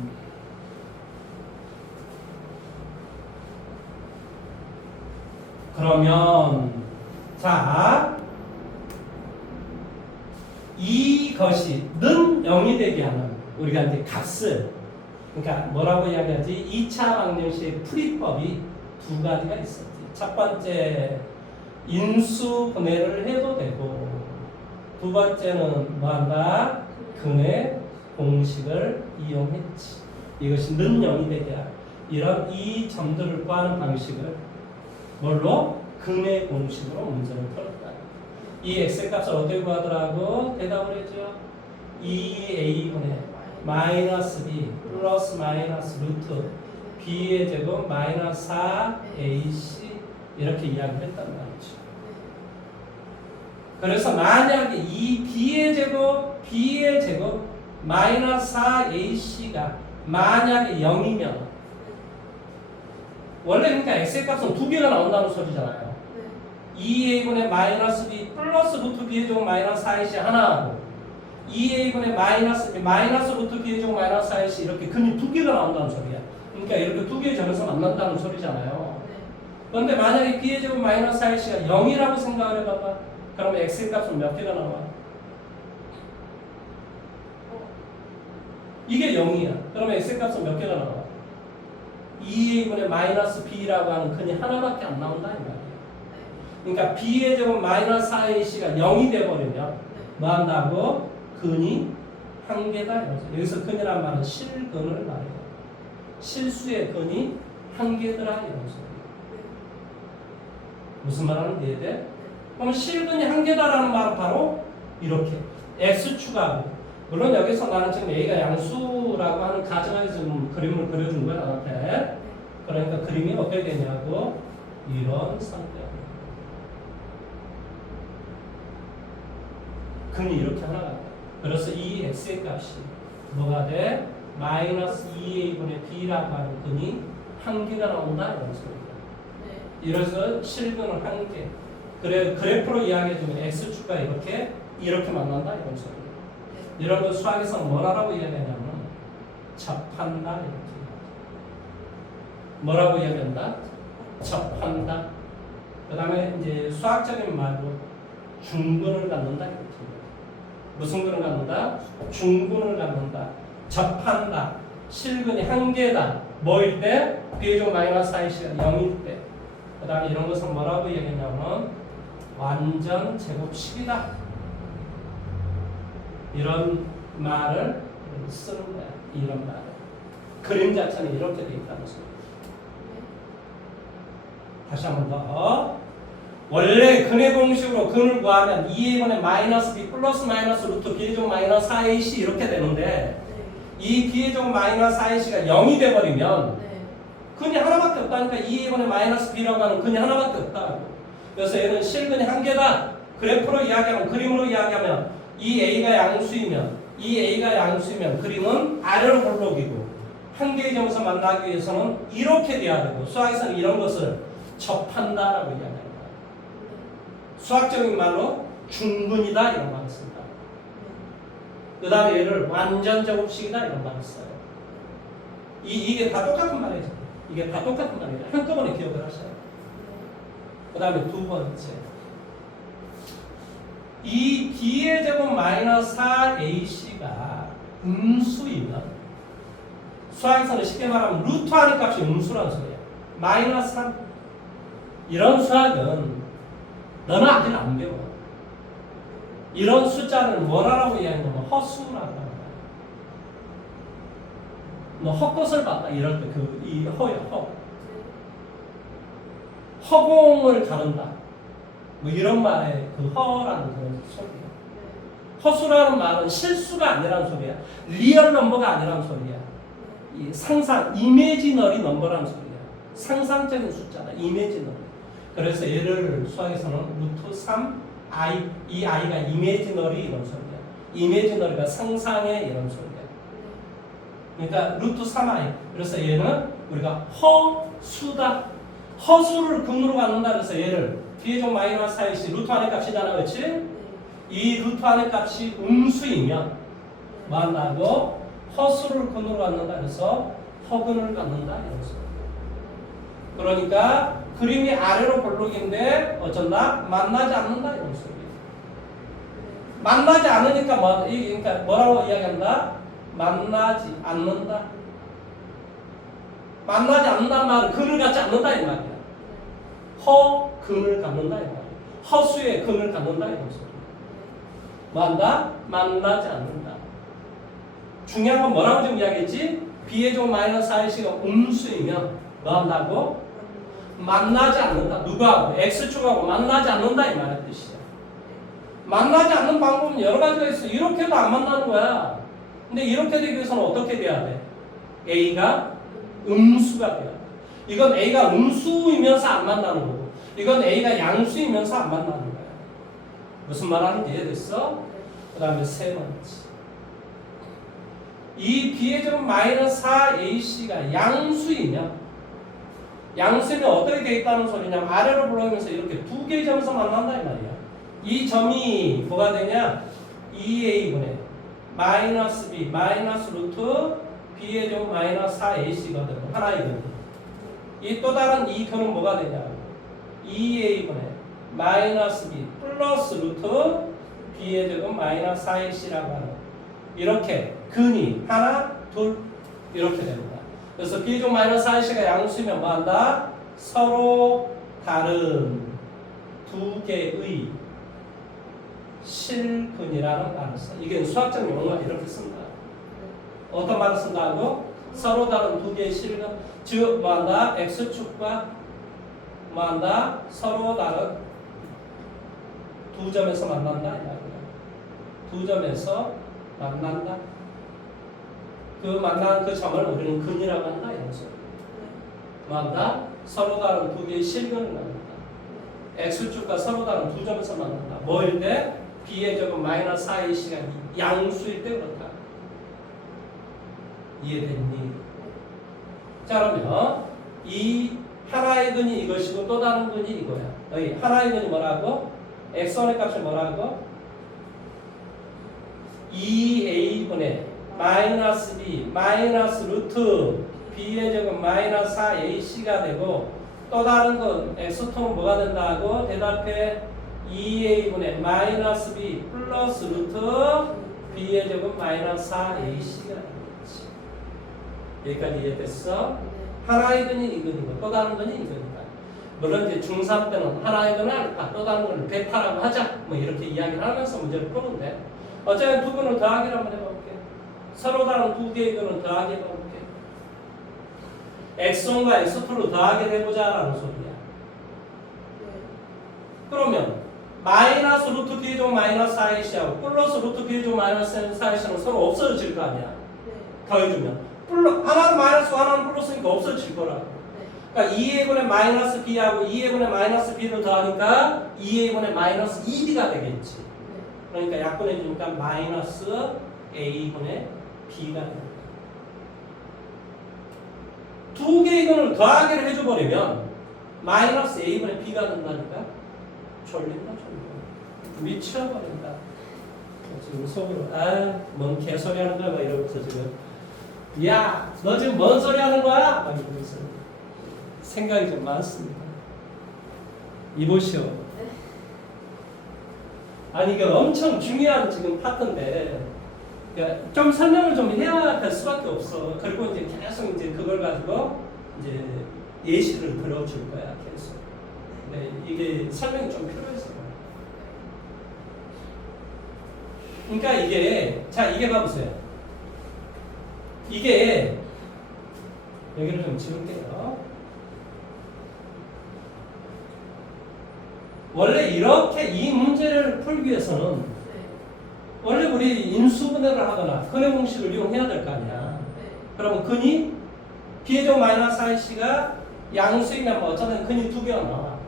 자 이것이 는 0이 되게 하는 우리가 이제 값을 그러니까 뭐라고 이야기하지? 2차 방정식의 풀이법이 두 가지가 있었지. 첫 번째 인수 분해를 해도 되고 두 번째는 뭐한다? 근의 공식을 이용했지. 이것이 는 0이 되게 하는 이런 이 점들을 구하는 방식을 뭘로? 근의 공식으로 문제를 풀었다. 이 x의 값을 어떻게 구하더라고? 대답을 해줘. 2a분의 마이너스 b 플러스 마이너스 루트 b의 제곱 마이너스 4ac 이렇게 이야기를 했단 말이죠. 그래서 만약에 이 b의 제곱 마이너스 4ac가 만약에 0이면 원래 그러니까 x의 값은 두 개가 나온다는 소리잖아요. 2a분의 마이너스 b 플러스 루트 b의 제곱 마이너스 4ac 하나하고 2a분의 마이너스 루트 b의 제곱 마이너스 4ac 이렇게 근이 두 개가 나온다는 소리야. 그러니까 이렇게 두 개의 점에서 만난다는 소리잖아요. 네. 그런데 만약에 b의 제곱 마이너스 4ac가 0이라고 생각을 해봐봐. 그럼 x의 값은 몇 개가 나와? 이게 0이야. 그러면 x의 값은 몇 개가 나와? 2a분의 마이너스 b라고 하는 근이 하나밖에 안 나온다 이 말이야. 그러니까 b의 제곱 마이너스 4ac가 0이 돼버리면 뭐 한다고? 근이 한 개다 이거죠. 여기서 근이란 말은 실근을 말해요. 실수의 근이 한 개더라 이런 소리. 무슨 말하는지 이해돼? 그럼 실근이 한 개다라는 말은 바로 이렇게 x축하고, 물론 여기서 나는 지금 a가 양수라고 하는 가정하에 지금 그림을 그려준 거야 나한테. 그러니까 그림이 어떻게 되냐고 이런 상태야. 근이 이렇게 하나가 돼. 그래서 이 x의 값이 뭐가 돼? 마이너스 2a분의 b라고 하는 근이 한 개가 나온다 이런 소리야. 이래서 실근은 한 개. 그래 그래프로 이야기해주면 x축과 이렇게 만난다 이런 소리야. 이런 거 수학에서 뭐라고 이야기하냐면 접한다 이렇게. 뭐라고 이야기한다? 접한다. 그 다음에 이제 수학적인 말로 중근을 갖는다 이렇게. 무슨 근을 갖는다? 중근을 갖는다. 접한다. 실근이 한 개다. 뭐일 때? b의 제곱 마이너스 4ac가 0일 때. 그 다음에 이런 것은 뭐라고 얘기하냐면 완전 제곱식이다. 이런 말을 쓰는 거야. 이런 말을. 그림 자체는 이렇게 돼 있다는 소리. 다시 한 번 더. 원래 근의 공식으로 근을 구하면 2a분의 마이너스 b 플러스 마이너스 루트 b의 제곱 마이너스 4ac 이렇게 되는데 이 b의 제곱 마이너스 4ac가 0이 돼버리면 근이 하나밖에 없다니까 2a분의 마이너스 b라고 하는 근이 하나밖에 없다고. 그래서 얘는 실근이 한 개다. 그래프로 이야기하면, 그림으로 이야기하면 이 a가 양수이면 그림은 아래로 볼록이고 한 개의 점에서 만나기 위해서는 이렇게 돼야 되고, 수학에서는 이런 것을 접한다라고 이야기합니다. 수학적인 말로 중근이다 이런 말을 씁니다. 그 다음에 얘를 완전 제곱식이다 이런 말을 써요. 이게 다 똑같은 말이죠. 이게 다 똑같은 말이에요. 한꺼번에 기억을 하셔요. 그 다음에 두 번째, 이 b의 제곱 마이너스 4ac가 음수이면, 수학에서는 쉽게 말하면 루트 하는 값이 음수라는 소리야. 마이너스 3. 이런 수학은 너는 아직 안 배워. 이런 숫자를 뭐라고 이야기하냐면 허수라고 합니다. 너 헛것을 봤다 이럴 때 이 허야 허. 허공을 가른다. 뭐 이런 말에 그 허라는 그런 소리야. 허수라는 말은 실수가 아니라는 소리야. 리얼 넘버가 아니라는 소리야. 이 상상, 이미지너리 넘버라는 소리야. 상상적인 숫자다. 이미지너리. 그래서 얘를 수학에서는 루트 3 i, 이 i가 이미지너리 이런 소리야. 이미지너리가 상상의 이런 소리야. 그러니까 루트 3i. 그래서 얘는 우리가 허수다. 허수를 근으로 갖는다. 그래서 얘를 b의 제곱 마이너스 4ac 루트 안의 값이잖아, 그렇지? 이 루트 안의 값이 음수이면 뭐 한다고? 허수를 근으로 갖는다. 그래서 허근을 갖는다 이런 소리. 그러니까 그림이 아래로 볼록인데 어쩐다? 만나지 않는다 이런 소리. 만나지 않으니까 그러니까 뭐라고 이야기한다? 만나지 않는다. 만나지 않는다는 말은 근을 갖지 않는다 이 말이야. 허근을 갖는다 이 말이야. 허수의 근을 갖는다 이런 소리. 뭐한다? 만나지 않는다. 중요한 건 뭐라고 지금 이야기했지? b의 제곱 마이너스 4ac가 음수이면 뭐 한다고? 만나지 않는다. 누구하고? x축하고 만나지 않는다 이 말의 뜻이야. 만나지 않는 방법은 여러 가지가 있어. 이렇게도 안 만나는 거야. 근데 이렇게 되기 위해서는 어떻게 돼야 돼? a가 음수가 돼야 돼. 이건 a가 음수이면서 안 만나는 거고, 이건 a가 양수이면서 안 만나는 거야. 무슨 말하는지 이해됐어? 그 다음에 세 번째, 이 b의 제곱 마이너스 4ac가 양수이면 양수면 어떻게 돼 있다는 소리냐면 아래로 불러오면서 이렇게 두 개의 점에서 만난다 이 말이야. 이 점이 뭐가 되냐? 2a분의 마이너스 b 마이너스 루트 b의 제곱 마이너스 4ac거든. 하나의 근이. 이 또 다른 이 근은 뭐가 되냐? 2a분의 마이너스 b 플러스 루트 b의 제곱 마이너스 4ac라고 하는 이렇게 근이 하나, 둘 이렇게 됩니다. 그래서 b의 제곱 마이너스 4ac가 양수면 뭐한다? 서로 다른 두 개의 실근이라는 말을 써. 이게 수학적 용어가 이렇게 씁니다. 어떤 말을 쓴다고? 서로 다른 두 개의 실근, 즉 뭐한다? x축과 뭐한다? 서로 다른 두 점에서 만난다 이 말이야. 두 점에서 만난다. 그 만난 그 점을 우리는 근이라고 한다 이런 소리. 뭐한다? 서로 다른 두 개의 실근을 만난다. x축과 서로 다른 두 점에서 만난다. 뭐일 때? b의 제곱 마이너스 4ac가 양수일 때 그렇다. 이해됐니? 자 그러면 이 하나의 근이 이것이고 또 다른 근이 이거야. 여기 하나의 근이 뭐라고? x1의 값이 뭐라고? 2a분의 마이너스 b 마이너스 루트 b의 제곱 마이너스 4ac가 되고 또 다른 건 x통은 뭐가 된다고? 대답해. 2a분의 마이너스 b 플러스 루트 b의 제곱 마이너스 4ac가 되겠지. 여기까지 이해됐어? 하나의 근이 이 근이고 또 다른 근이 이 근이다. 물론 이제 중3 때는 하나의 근을 알파 또 다른 근을 베타라고 하자 뭐 이렇게 이야기를 하면서 문제를 푸는데 어차피 두 근을 더하기를 한번 해볼게. 서로 다른 두 개의 근을 더하기 해볼게. x1과 x2를 더하게 해보자라는 소리야. 그러면 마이너스 루트 b의 제곱 마이너스 4ac하고 플러스 루트 b의 제곱 마이너스 4ac는 서로 없어질 거 아니야. 더해주면 하나는 마이너스 하나는 플러스니까 없어질 거라고. 그러니까 2a분의 마이너스 b하고 2a분의 마이너스 b를 더하니까 2a분의 마이너스 2b가 되겠지. 그러니까 약분해주니까 마이너스 a분의 b가 됩니다. 두 개의 근을 더하기를 해줘버리면 마이너스 a분의 b가 된다니까. 졸린다. 미쳐버린다. 지금 속으로 뭔 개소리 하는 거야 막 이러면서 지금 야 너 지금 뭔 소리 하는 거야? 막 이러면서 생각이 좀 많습니다. 이보시오. 아니 이게 엄청 중요한 지금 파트인데 그러니까 좀 설명을 좀 해야 될 수밖에 없어. 그리고 이제 계속 이제 그걸 가지고 이제 예시를 들어줄 거야 계속. 네, 이게 설명이 좀 필요해서. 그러니까 이게 자 이게 봐보세요. 이게 여기를 좀 지울게요. 원래 이렇게 이 문제를 풀기 위해서는 원래 우리 인수분해를 하거나 근의 공식을 이용해야 될 거 아니야. 그러면 근이 b의 제곱 마이너스 4ac가 양수이면 뭐 어쩌든 근이 두 개가 나와.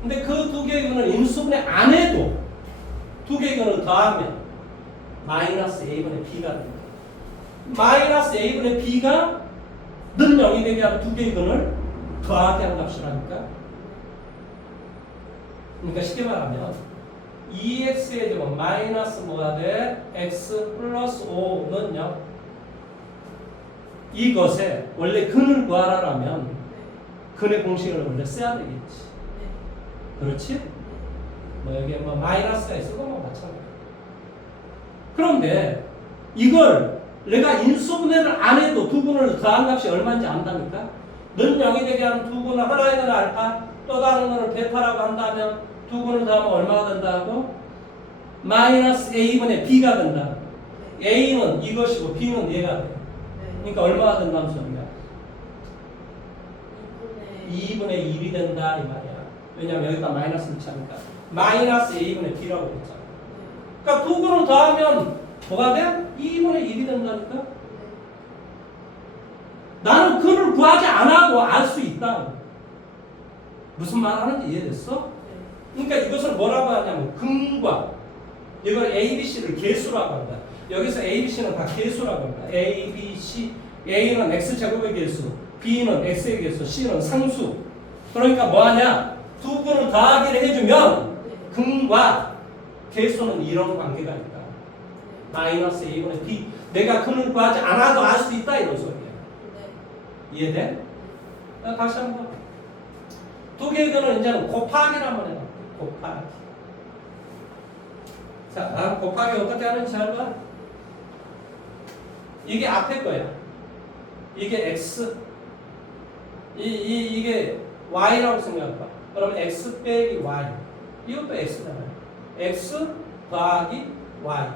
근데 그 두 개의 근을 인수분해 안 해도 두 개의 근을 더하면 마이너스 a분의 b가 됩니다. 마이너스 a분의 b가 는 0이 되게 하는 두 개의 근을 더하게 하는 값이라니까. 그러니까 쉽게 말하면 2x의 제곱 마이너스 뭐가 돼? x 플러스 5는 0. 이것에 원래 근을 구하라면 근의 공식을 원래 써야 되겠지. 그렇지? 뭐 여기에 뭐 마이너스가 있어도 뭐 마찬가지야. 그런데 이걸 내가 인수분해를 안 해도 두 근을 더한 값이 얼마인지 안다니까? 는 0이 되게 하는 두 근을 하나의 근을 알파 또 다른 근을 베타라고 한다면 두 근을 더하면 얼마가 된다고? 마이너스 a분의 b가 된다. a는 이것이고 b는 얘가 돼. 그러니까 얼마가 된다는 소리야? 2분의 1이 된다 이 말이야. 왜냐면 여기다 마이너스 붙이니까 마이너스 a분의 b라고 했잖아. 그러니까 두 근을 더하면 뭐가 돼? 2분의 1이 된다니까? 나는 근을 구하지 않아도 알 수 있다. 무슨 말 하는지 이해됐어? 그러니까 이것을 뭐라고 하냐면 근과 이걸 A, B, C를 개수라고 한다. 여기서 A, B, C는 다 개수라고 한다. A, B, C A는 X제곱의 개수, B는 X의 개수, C는 상수. 그러니까 뭐하냐? 두 근을 더하기를 해주면 근과 개수는 이런 관계가 있다. 마이너스 A분의 B. 내가 근을 구하지 않아도 알 수 있다 이런 소리야. 이해돼? 다시 한번. 두 개의 근을 이제는 곱하기를 한번 해봐. 곱하기. 자, 곱하기 어떻게 하는지 잘 봐. 이게 앞에 거야. 이게 X. 이게 Y라고 생각해봐. 그러면 X 빼기 Y. 이것도 X잖아요. X 더하기 Y.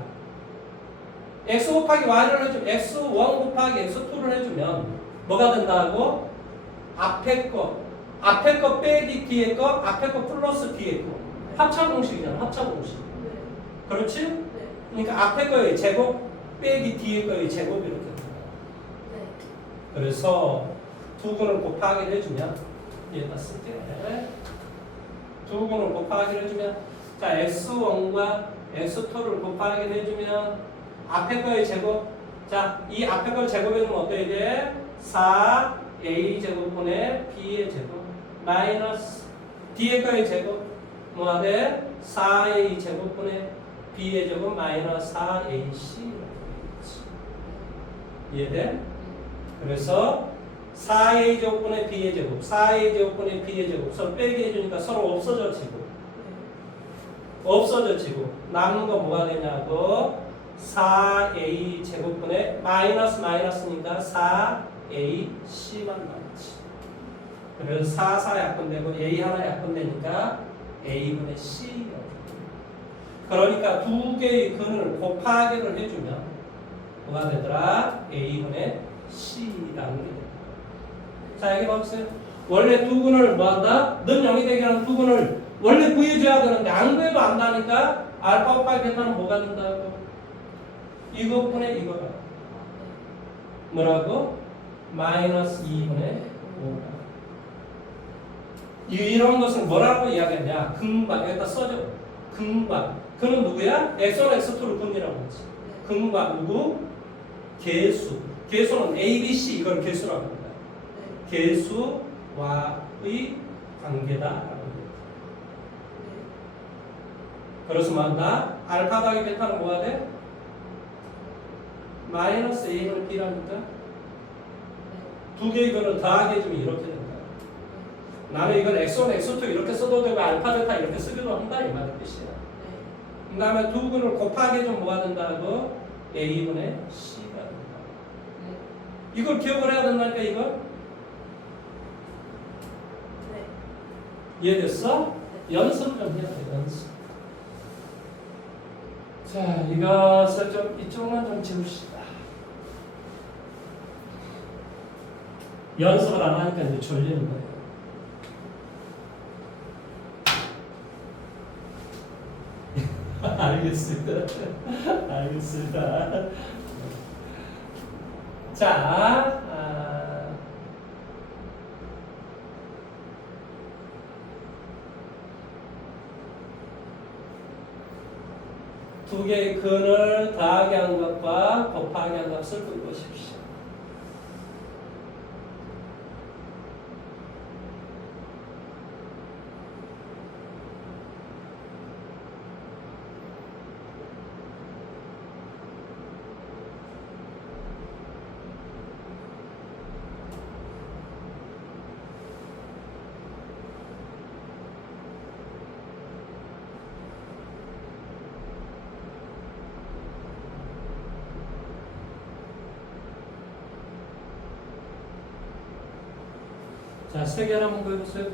X 곱하기 Y를 해주면, X1 곱하기 X2를 해주면, 뭐가 된다고? 앞에 거 빼기 뒤에 거, 앞에 거 플러스 뒤에 거. 합차 공식이잖아, 합차 공식. 그렇지? 그러니까 앞에 거의 제곱 빼기 뒤에 거의 제곱 이렇게 된다. 그래서 두 근을 곱하기를 해주면, 얘다 쓸게. 두 근을 곱하기를 해주면, 자, X1과 X2를 곱하기를 해주면, 앞에 거의 제곱. 자, 이 앞에 걸 제곱해주면 어떻게 돼? 4A 제곱분의 B의 제곱. 마이너스 뒤에 거의 제곱. 뭐가 돼? 4A 제곱분의 B의 제곱 마이너스 4AC. 이해돼? 그래서 4A 제곱분의 B의 제곱, 4A 제곱분의 B의 제곱 서로 빼기 해주니까 서로 없어져지고 남는 거 뭐가 되냐고 4A 제곱분의 마이너스니까 4AC만 남지. 그래서 4 약분되고 A 하나 약분되니까 A분의 C가. 그러니까 두 개의 근을 곱하기를 해주면 뭐가 되더라? A분의 C라는 게 됩니다. 자, 여기 봐보세요. 원래 두 근을 뭐한다? 는 0이 되게 하는 두 근을 원래 구해줘야 되는데 안 구해도 안다니까 알파 곱하기 베타는 뭐가 된다고? 이것분의 이거가 뭐라고? 마이너스 2분의 5가. 이런 것을 뭐라고 이야기하냐? 근과. 여기다 써줘. 근과. 그는 누구야? X1, X2를 근이라고 하지. 근과 누구? 개수. 개수는 A, B, C 이걸 개수라고 합니다. 개수와의 관계다. 그래서 뭐한다? 알파 더하기 베타는 뭐가 돼? 마이너스 A분의 B라니까 두 개의 근을 더하게 해주면 이렇게 된다. 나는 이걸 X1, X2 이렇게 써도 되고 알파, 베타 이렇게 쓰기도 한다 이 말의 뜻이야. 그 다음에 두 근을 곱하게 해주면 뭐가 된다고? A분의 C가 된다. 이걸 기억을 해야 된다니까 이걸? 이해됐어? 연습 좀 해야 돼, 연습. 자, 이것을 좀 이쪽만 좀 지웁시다. 연습을 안 하니까 이제 졸리는 거예요. 알겠습니다. 알겠습니다. 자, 두 개의 근을 더하기 한 것과 곱하기 한 값을 끄보십시오. 자, 세 개를 한번 구해보세요.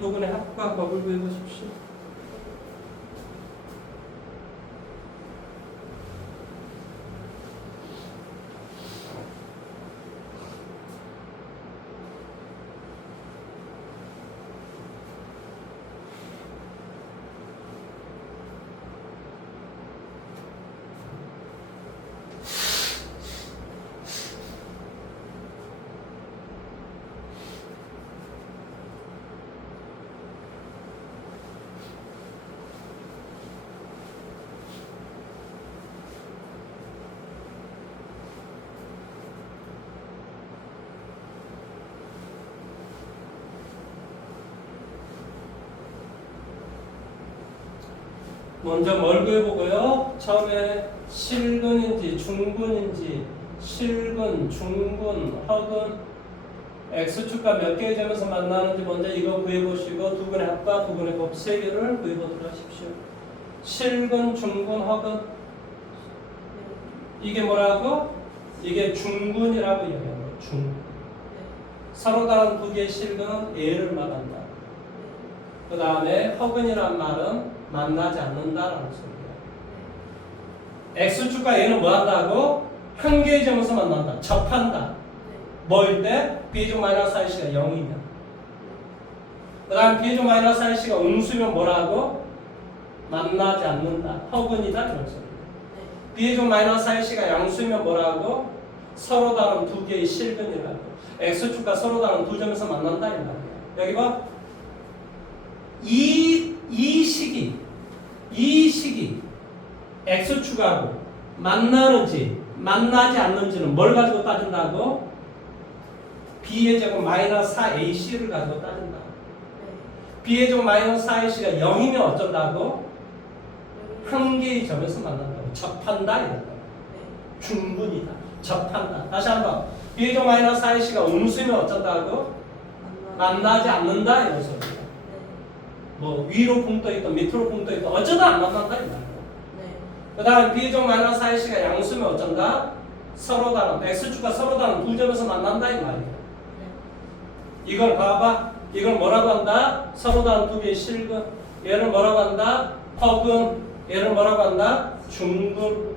두 근의 합과 곱을 구해보십시오. 먼저 뭘 구해보고요. 처음에 실근인지 중근인지 실근, 중근, 허근 X축과 몇 개의 점에서 만나는지 먼저 이거 구해보시고 두 근의 합과 두 근의 곱 세 개를 구해보도록 하십시오. 실근, 중근, 허근 이게 뭐라고? 이게 중근이라고 이야기합니다. 중근. 서로 다른 두 개의 실근은 A를 말한다. 그 다음에 허근이란 말은 만나지 않는다라는 소리예요. X축과 A는 뭐 한다고? 한 개의 점에서 만난다. 접한다. 뭐일 때? B제곱 마이너스 IC가 0이면. 그 다음 B제곱 마이너스 IC가 음수면 뭐라고? 만나지 않는다. 허근이다. 이런 소리예요. B제곱 마이너스 IC가 양수면 뭐라고? 서로 다른 두 개의 실근이라고. X축과 서로 다른 두 점에서 만난다. 이 말이야. 여기 봐. 이 식이 X축하고 만나는지 만나지 않는지는 뭘 가지고 따진다고? B의 제곱 마이너스 4AC를 가지고 따진다. B의 제곱 마이너스 4AC가 0이면 어쩐다고? 한 개의 점에서 만난다고. 접한다 이런다. 중분이다. 접한다. 다시 한번. B의 제곱 마이너스 4AC가 음수면 어쩐다고? 만나지 않는다 이런 소리야. 뭐 위로 붕 떠있던 밑으로 붕 떠있던 어쩌다 안 만난다 이 말이야. 그 다음 B의 제곱 마이너스 4AC가 양수면 어쩐다? 서로 다른 X축과 서로 다른 두 점에서 만난다 이 말이야. 이걸 봐봐. 이걸 뭐라고 한다? 서로 다른 두 개의 실근. 얘를 뭐라고 한다? 허근. 얘를 뭐라고 한다? 중근.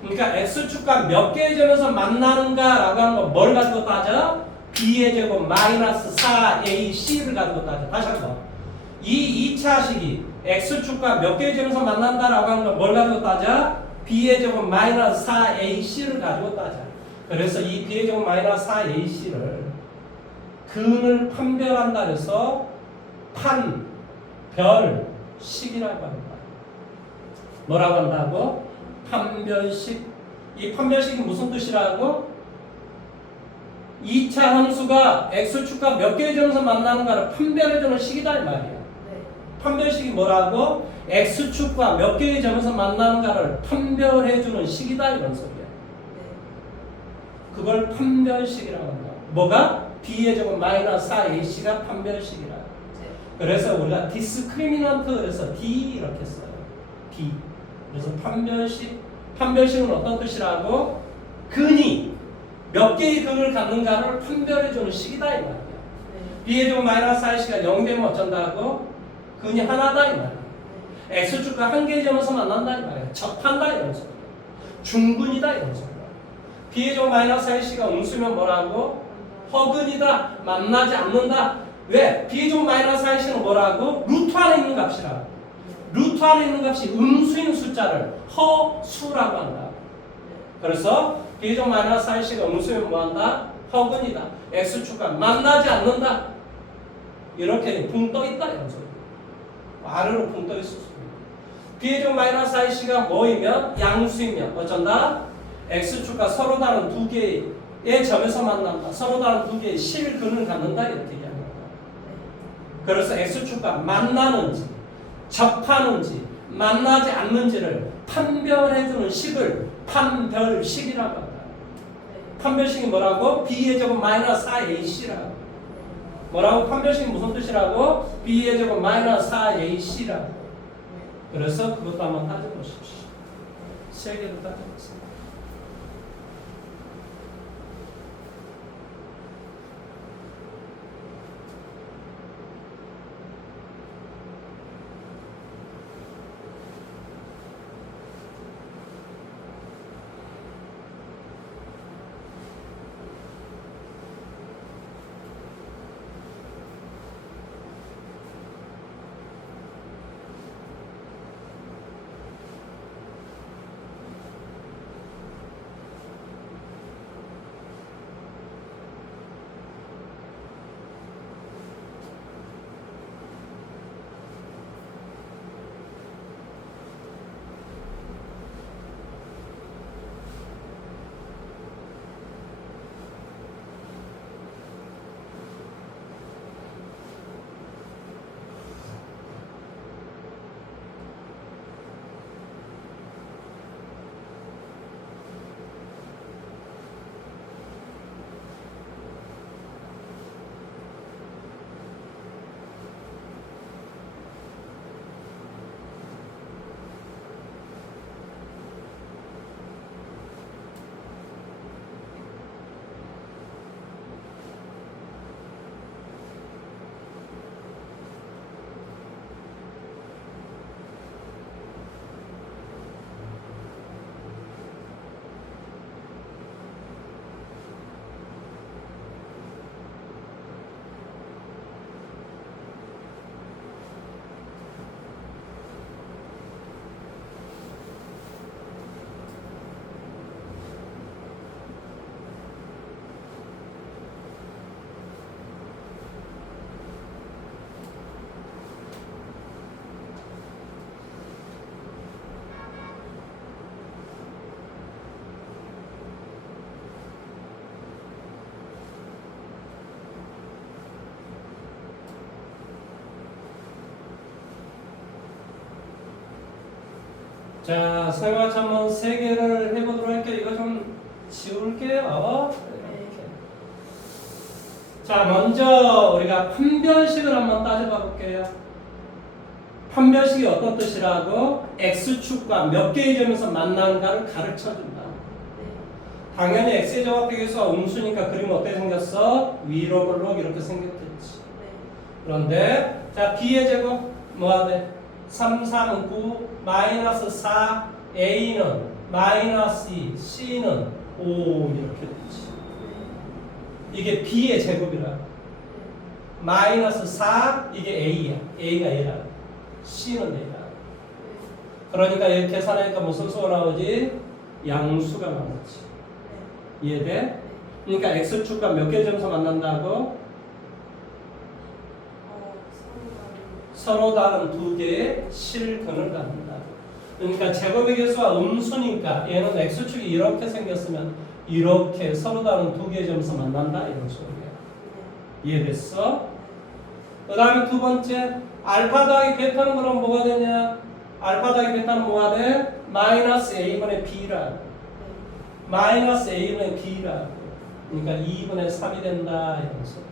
그러니까 X축과 몇 개의 점에서 만나는가라고 하는 건 뭘 가지고 따져? B의 제곱 마이너스 4AC를 가지고 따져. 다시 한번. 이 2차식이 X축과 몇 개의 점에서 만난다라고 하는 건 뭘 가지고 따져? B의 제곱 마이너스 4AC를 가지고 따져. 그래서 이 B의 제곱 마이너스 4AC를 근을 판별한다 해서 판별식이라고 합니다. 뭐라고 한다고? 판별식. 이 판별식이 무슨 뜻이라고? 2차 함수가 X축과 몇 개의 점에서 만나는가를 판별해주는 식이다 이 말이야. 판별식이 뭐라고? X축과 몇 개의 점에서 만나는가를 판별해주는 식이다 이런 소리야. 그걸 판별식이라고 한다. 뭐가? B의 제곱 마이너스 4AC가 판별식이라. 그래서 우리가 디스크리미넌트 그래서 D 이렇게 써요. D. 그래서 판별식. 판별식은 어떤 뜻이라고? 근이 몇 개의 근을 갖는가를 판별해주는 식이다 이 말이야. B의 제곱 마이너스 4AC가 0 되면 어쩐다고? 근이 하나다 이 말이야. X축과 한 개의 점에서 만난다 이 말이야. 접한다 이런 소리야. 중근이다 이런 소리야. B의 제곱 마이너스 4AC가 음수면 뭐라고? 허근이다. 만나지 않는다. 왜? B의 제곱 마이너스 4AC는 뭐라고? 루트 안에 있는 값이라고. 루트 안에 있는 값이 음수인 숫자를 허수라고 한다. 그래서 B의 제곱 마이너스 4AC가 음수면 뭐한다? 허근이다. X축과 만나지 않는다. 이렇게 붕 떠있다 이런 소리. 아래로 붕 떠있을 수 있습니다. B의 제곱 마이너스 4AC가 뭐이면? 양수이면 어쩐다? X축과 서로 다른 두 개의 점에서 만난다. 서로 다른 두 개의 실근을 갖는다 이렇게 얘기합니다. 그래서 X축과 만나는지 접하는지 만나지 않는지를 판별해주는 식을 판별식이라고 한다. 판별식이 뭐라고? B의 제곱 마이너스 4AC라고. 뭐라고? 판별식이 무슨 뜻이라고? B의 제곱 마이너스 4AC라고. 그래서 그것도 한번 따져보십시오. 세 개를 따져보겠습니다. 자, 생활 한번 3개를 해보도록 할게요. 이거 좀 지울게요. 이렇게. 자, 먼저 우리가 판별식을 한번 따져봐 볼게요. 판별식이 어떤 뜻이라고? x축과 몇 개의 점에서 만나는가를 가르쳐준다. 당연히 x의 정합비계수가 음수니까 그림 어떻게 생겼어? 위로 볼록 이렇게 생겼겠지. 그런데 자, b의 제곱 뭐가 돼? 3, 3은 9, 마이너스 4, a는 마이너스 2, c는 5 이렇게 되지. 이게 b의 제곱이라. 마이너스 4 이게 a야. a가 얘라. c는 얘라. 그러니까 이렇게 계산하니까 무슨 수가 나오지? 양수가 나오지. 이해돼? 그러니까 x축과 몇 개 점에서 만난다고? 서로 다른 두 개의 실근을 갖는다. 그러니까 제곱의 개수가 음수니까 얘는 x축이 이렇게 생겼으면 이렇게 서로 다른 두 개의 점에서 만난다 이런 소리야. 이해됐어? 그 다음에 두 번째 알파 더하기 베타는 그럼 뭐가 되냐? 알파 더하기 베타는 뭐가 돼? 마이너스 a분의 b라. 마이너스 a분의 b라. 그러니까 2분의 3이 된다 이런 소리.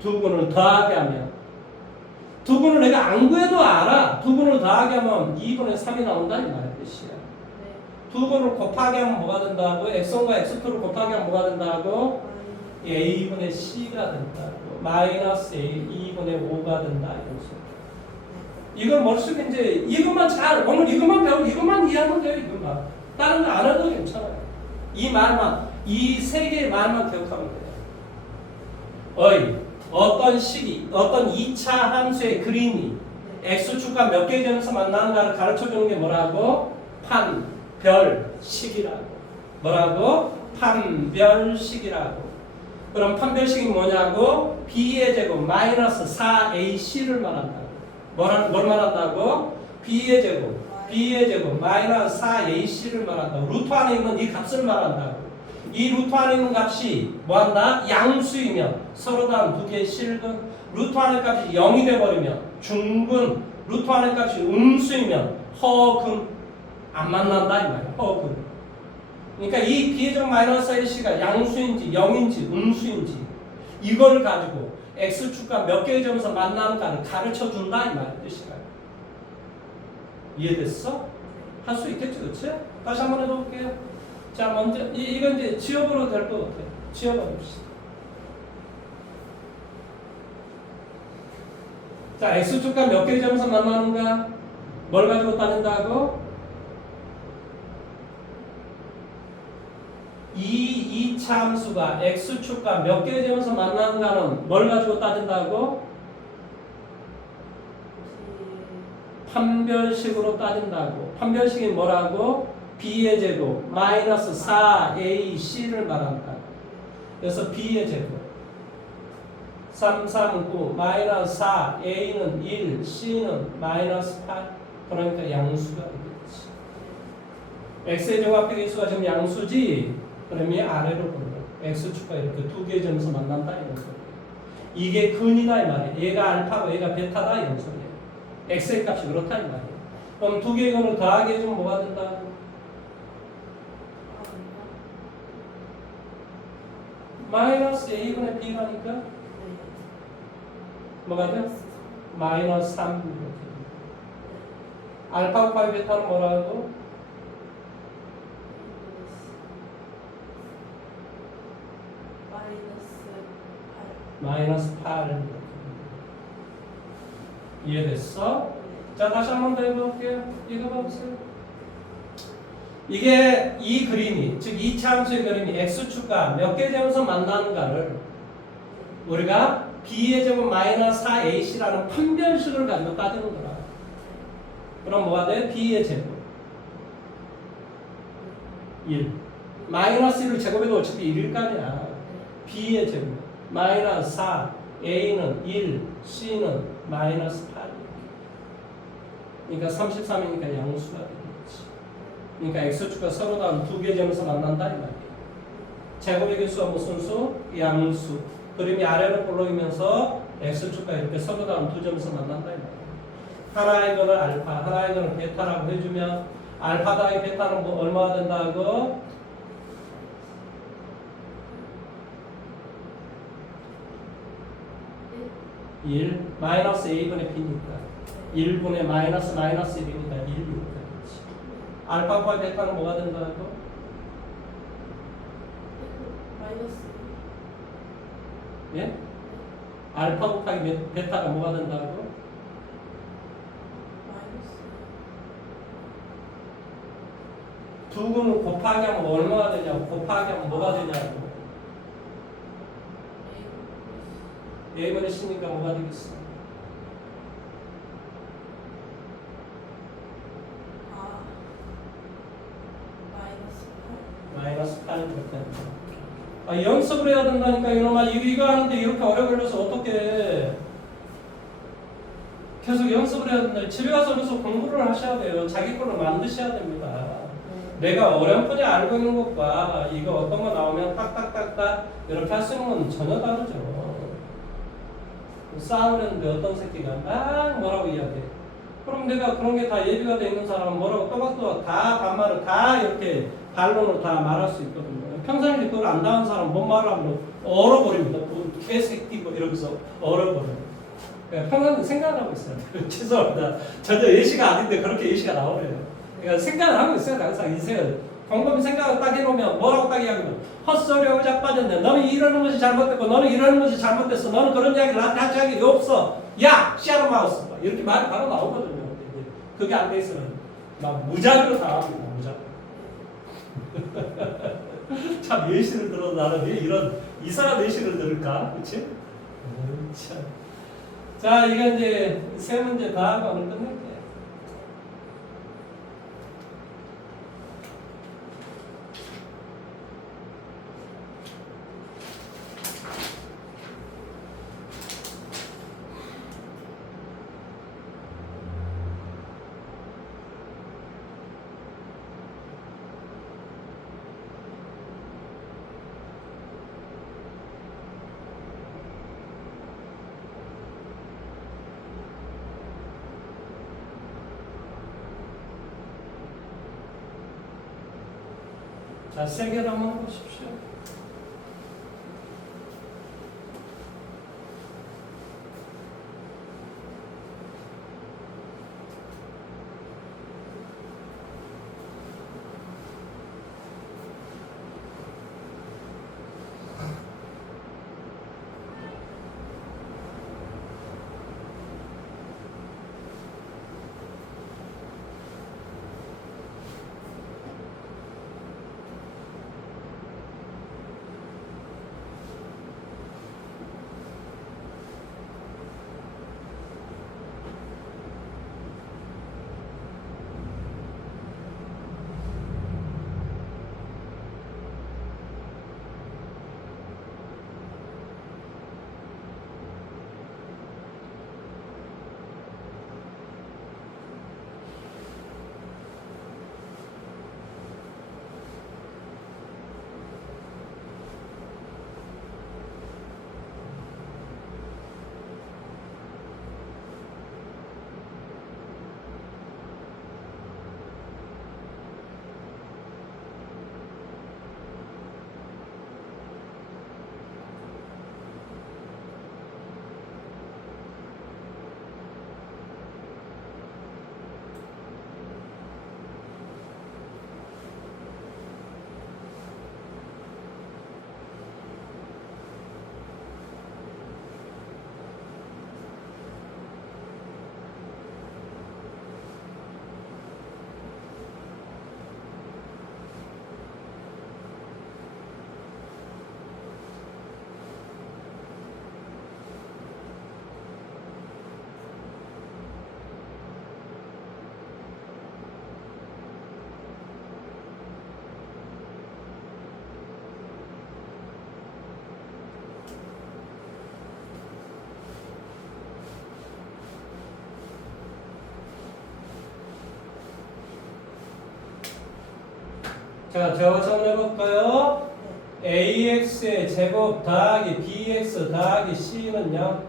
두 분을 더하게 하면 두 분을 내가 안 구해도 알아. 두 분을 더하게 하면 2분의 3이 나온다 이 말이야. 두 분을 곱하게 하면 뭐가 된다고? x1과 x2를 곱하게 하면 뭐가 된다고? a분의 c가 된다고. 마이너스 a 2분의 5가 된다 이런 소리. 이걸 머릿속에 이제 이것만 잘 오늘 이것만 배우고 이것만 이해하면 돼요. 이것만 다른 거 안 해도 괜찮아요. 이 말만 이 세 개의 말만 기억하면 돼요. 어이 어떤 식이 어떤 2차 함수의 그림이 x축과 몇 개의 점에서 만나는가를 가르쳐주는 게 뭐라고? 판별식이라고. 뭐라고? 판별식이라고. 그럼 판별식이 뭐냐고? b의 제곱 마이너스 4ac를 말한다고. 뭘 말한다고? b의 제곱 마이너스 4ac를 말한다고. 루트 안에 있는 이 값을 말한다고. 이 루트 안에 있는 값이 뭐한다? 양수이면 서로 다른 두 개의 실근. 루트 안의 값이 0이 돼버리면 중근. 루트 안의 값이 음수이면 허근. 안 만난다 이 말이야. 허근. 그러니까 이 b의 제곱 마이너스 4ac가 양수인지 0인지 음수인지 이걸 가지고 x축과 몇 개의 점에서 만나는가를 가르쳐준다 이 말이야. 뜻이야. 이해됐어? 할 수 있겠지, 그렇지? 다시 한번 해볼게요. 자, 먼저 이건 이제 지워버려도 될 것 같아요. 지워버립시다. 자, x축과 몇 개의 점에서 만나는가? 뭘 가지고 따진다고? 이 2차 함수가 x축과 몇 개의 점에서 만나는가는 뭘 가지고 따진다고? 판별식으로 따진다고. 판별식이 뭐라고? b의 제곱 마이너스 4ac를 말한다. 그래서 b의 제곱 3, 3은 9 마이너스 4 a는 1 c는 마이너스 8 그러니까 양수가 되겠지. x의 제곱합의 개수가 지금 양수지. 그러면 아래로 보면 x축과 이렇게 두 개의 점에서 만난다 이런 소리예요. 이게 근이다 이 말이에요. 얘가 알파고 얘가 베타다 이런 소리예요. x의 값이 그렇다 이 말이에요. 그럼 두 개의 근을 더하게 해주면 뭐가 된다? 마이너스 a분의 b라니까 뭐가 돼? 마이너스 3 이렇게. 알파 곱하기 베타는 뭐라고? 마이너스 8 이해됐어? 자, 다시 한 번 더 해볼게요. 이거 봐보세요. 이게 이 그림이 즉 2차 함수의 그림이 x축과 몇 개 점에서 만나는가를 우리가 b의 제곱 마이너스 4ac라는 판별식을 가지고 따지는 거라. 그럼 뭐가 돼? b의 제곱 1 마이너스 1을 제곱해도 어차피 1일 거 아니야. b의 제곱 마이너스 4 a는 1 c는 마이너스 8 그러니까 33이니까 양수가 되겠지. 그러니까 x축과 서로 다른 두 개의 점에서 만난다 이 말이야. 제곱의 개수가 무슨 수? 양수. 그림이 아래로 볼록이면서 x축과 이렇게 서로 다른 두 점에서 만난다 이 말이야. 하나의 거는 알파, 하나의 거는 베타라고 해주면 알파 더하기 베타는 뭐 얼마가 된다고? 1 마이너스 a분의 b니까 1분의 마이너스 1이니까 1이니까 그렇지. 알파와 베타는 뭐가 된다고? 마이너스 예? 알파 곱하기 베타가 뭐가 된다고? 마이너스 두 근을 곱하기 하면 얼마가 되냐고, 곱하기 하면 뭐가 되냐고. a분의 c니까 뭐가 되겠어? 마이너스 8 이렇게 된다. 아, 연습을 해야 된다니까 이놈아. 이거 하는데 이렇게 오래 걸려서 어떻게 계속 연습을 해야 된다. 집에 가서 그래서 공부를 하셔야 돼요. 자기 걸로 만드셔야 됩니다. 내가 어렴풋이 알고 있는 것과 이거 어떤 거 나오면 딱딱딱딱 이렇게 할 수 있는 건 전혀 다르죠. 싸움을 했는데 어떤 새끼가 막 뭐라고 이야기해. 그럼 내가 그런 게 다 예비가 돼 있는 사람은 뭐라고 또박또박 다 반말을 다 이렇게 반론으로 다 말할 수 있거든요. 평상시에 그걸 안 당한 사람은 뭔 말을 하면 얼어버립니다. 개새끼 뭐 이러면서 얼어버려요. 평상시 생각을 하고 있어요. 죄송합니다. 전혀 예시가 아닌데 그렇게 예시가 나오네요. 그러니까 생각을 하고 있어요. 항상 인생을. 곰곰이 생각을 딱 해놓으면 뭐라고 딱 이야기하면 헛소리하고 자빠졌네. 너는 이러는 것이 잘못됐고 너는 이러는 것이 잘못됐어. 너는 그런 이야기를 나한테 할 자격이 없어. 야! 샤로 마우스. 이렇게 말이 바로 나오거든요. 근데 그게 안 돼 있으면 막 무작위로 당합니다. 무작위. 참 예시를 들어도 나는 왜 이런 이상한 예시를 들을까? 그치? 참. 자, 이거 이제 세 문제 다 하고 오늘 끝낼게요. 자, 세 개를 한번 보십시오. 자, 제가 정리해볼까요? AX의 제곱 더하기 BX 더하기 C는요,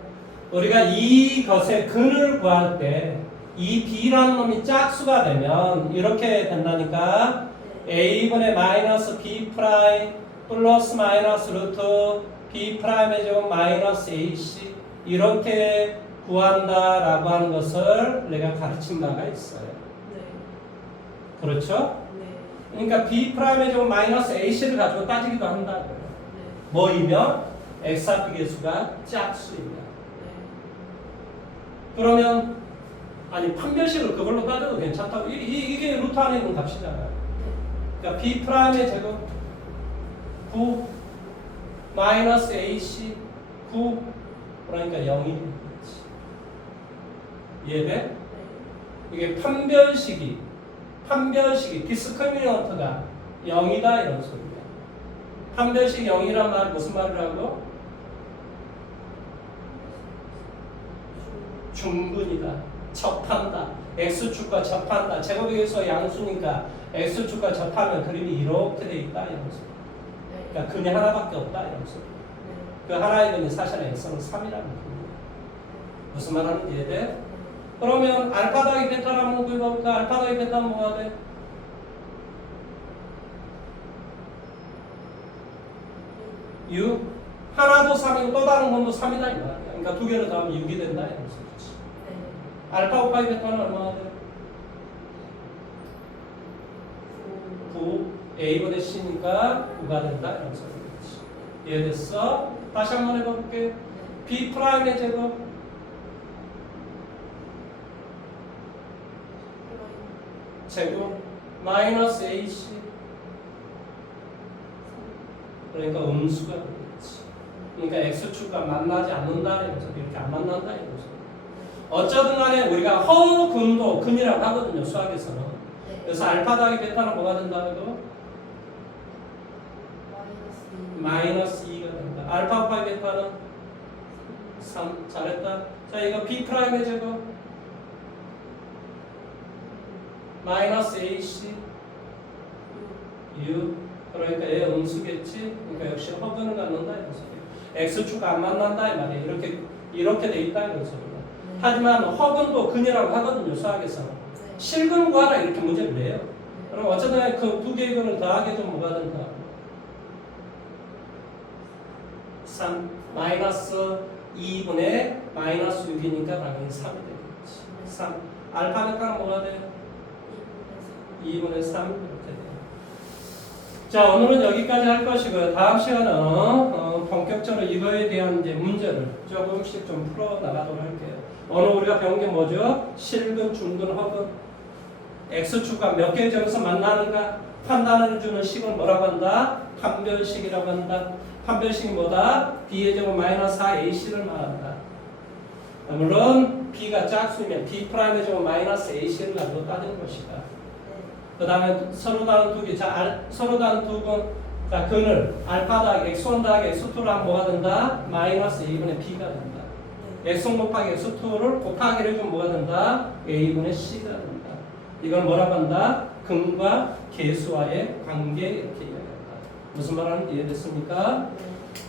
우리가 이것의 근을 구할 때 이 b라는 놈이 짝수가 되면 이렇게 된다니까. a분의 마이너스 b 프라임 플러스 마이너스 루트 b 프라임의 제곱 마이너스 ac 이렇게 구한다라고 하는 것을 내가 가르친 바가 있어요. 그렇죠? 그러니까 b 프라임의 제곱 마이너스 ac를 가지고 따지기도 한다고요. 뭐이면 x 합 계수가 짝수입니다. 그러면 아니 판별식을 그걸로 따져도 괜찮다고. 이게 루트 안에 있는 값이잖아요. 그러니까 b 프라임의 제곱 9 마이너스 ac 9 그러니까 0이 이해돼? 이게 판별식이 디스크리미넌트가 0이다 이런 소리야. 판별식 0이란 말 무슨 말을 하고? 중근이다. 접한다. x축과 접한다. 제곱에서 양수니까 x축과 접하면 그림이 이렇게 돼 있다 이런 소리. 그러니까 근이 하나밖에 없다 이런 소리. 그 하나의 근이 사실은 x는 3이라는 겁니다. 무슨 말 하는지 이해돼? 그러면 알파 더하기 베타를 한번 구해볼까? 알파 더하기 베타는 뭐가 돼? 하나도 3이고 또 다른 건도 3이다 이 말이야. 그러니까 두 개를 더하면 6이 된다 이런 소리지. 알파 곱하기 베타는 얼마나 돼? 9 a분의 c니까 9가 된다 이런 소리지. 이해됐어? 다시 한번 해볼게. b 프라임의 제곱 마이너스 ac 그러니까 음수가 되겠지. 그러니까 x축과 만나지 않는다 이런 소리. 이렇게 안 만난다 이런 소리. 어쩌든 간에 우리가 허근도 근이라고 하거든요 수학에서는. 그래서 알파 더하기 베타는 뭐가 된다고? 마이너스 2가 된다. 알파 곱하기 베타는 3. 잘했다. 자 이거 b 프라임의 제곱 마이너스 ac 6 그러니까 얘 음수겠지. 그러니까 역시 허근을 갖는다 이런 소리. x축과 안 만난다 이 말이에요. 이렇게 돼 있다 이런 소리야. 하지만 허근도 근이라고 하거든요 수학에서는. 실근 구하라 이렇게 문제를 내요. 그럼 어쨌든 그 두 개의 근을 더하게 좀 뭐가 된다? 3 마이너스 2분의 마이너스 6이니까 당연히 3이 되겠지. 3 알파 베타는 뭐가 돼요? 2분의 3 이렇게 돼요. 자 오늘은 여기까지 할 것이고요. 다음 시간은 본격적으로 이거에 대한 이제 문제를 조금씩 좀 풀어 나가도록 할게요. 오늘 우리가 배운 게 뭐죠? 실근, 중근, 허근. x축과 몇 개의 점에서 만나는가 판단을 주는 식을 뭐라고 한다? 판별식이라고 한다. 판별식이 뭐다? b의 제곱 마이너스 4ac를 말한다. 물론 b가 짝수이면 b 프라임의 제곱 마이너스 ac를 가지고 따지는 것이다. 그 다음에 서로 다른 두 개, 서로 다른 두 근, 자, 근을 알파 더하기 x1 더하기 x2를 하면 뭐가 된다? 마이너스 2분의 b가 된다. x1 곱하기 x2를 곱하기를 해주면 뭐가 된다? a분의 c가 된다. 이걸 뭐라고 한다? 근과 계수와의 관계 이렇게 이야기한다. 무슨 말 하는지 이해됐습니까?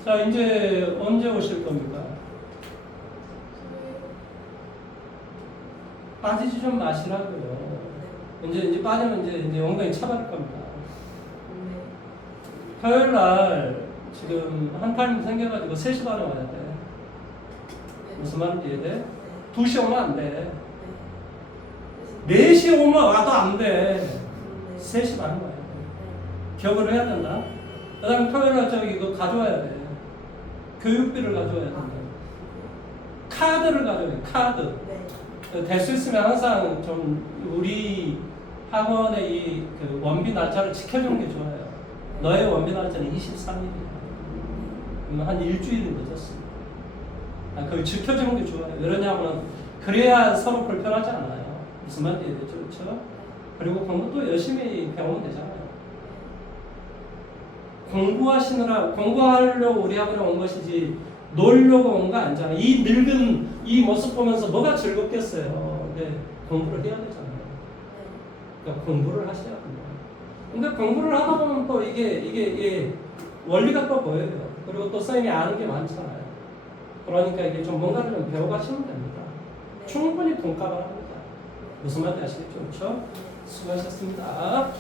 자, 이제 언제 오실 겁니까? 빠지지 좀 마시라고요. 이제 빠지면 이제 엉덩이 차버릴 겁니다. 토요일 날 지금 한 타임 생겨가지고 3시 반에 와야 돼. 무슨 말인지 이해돼? 2시 오면 안 돼. 4시에 오면 와도 안 돼. 3시 반에 와야 돼. 기억을 해야 된다. 그 다음에 토요일 날 저기 이거 가져와야 돼. 교육비를 가져와야 된다. 카드를 가져와야 돼. 카드. 될 수 있으면 항상 좀 우리 학원의 이 그 원비 날짜를 지켜주는 게 좋아요. 너의 원비 날짜는 23일이야. 한 일주일은 늦었습니다. 그걸 지켜주는 게 좋아요. 왜냐하면 그래야 서로 불편하지 않아요. 무슨 말인지 이해되죠? 그렇죠? 그리고 공부도 열심히 배우면 되잖아요. 공부하려고 우리 학원에 온 것이지 놀려고 온 거 아니잖아요. 이 늙은 이 모습 보면서 뭐가 즐겁겠어요. 근데 공부를 해야 되잖아요. 그러니까 공부를 하셔야 됩니다. 근데 공부를 하다 보면 또 이게 원리가 또 보여요. 그리고 또 선생님이 아는 게 많잖아요. 그러니까 이게 좀 뭔가를 좀 배워가시면 됩니다. 충분히 돈값을 합니다. 무슨 말인지 아시겠죠? 그렇죠? 수고하셨습니다.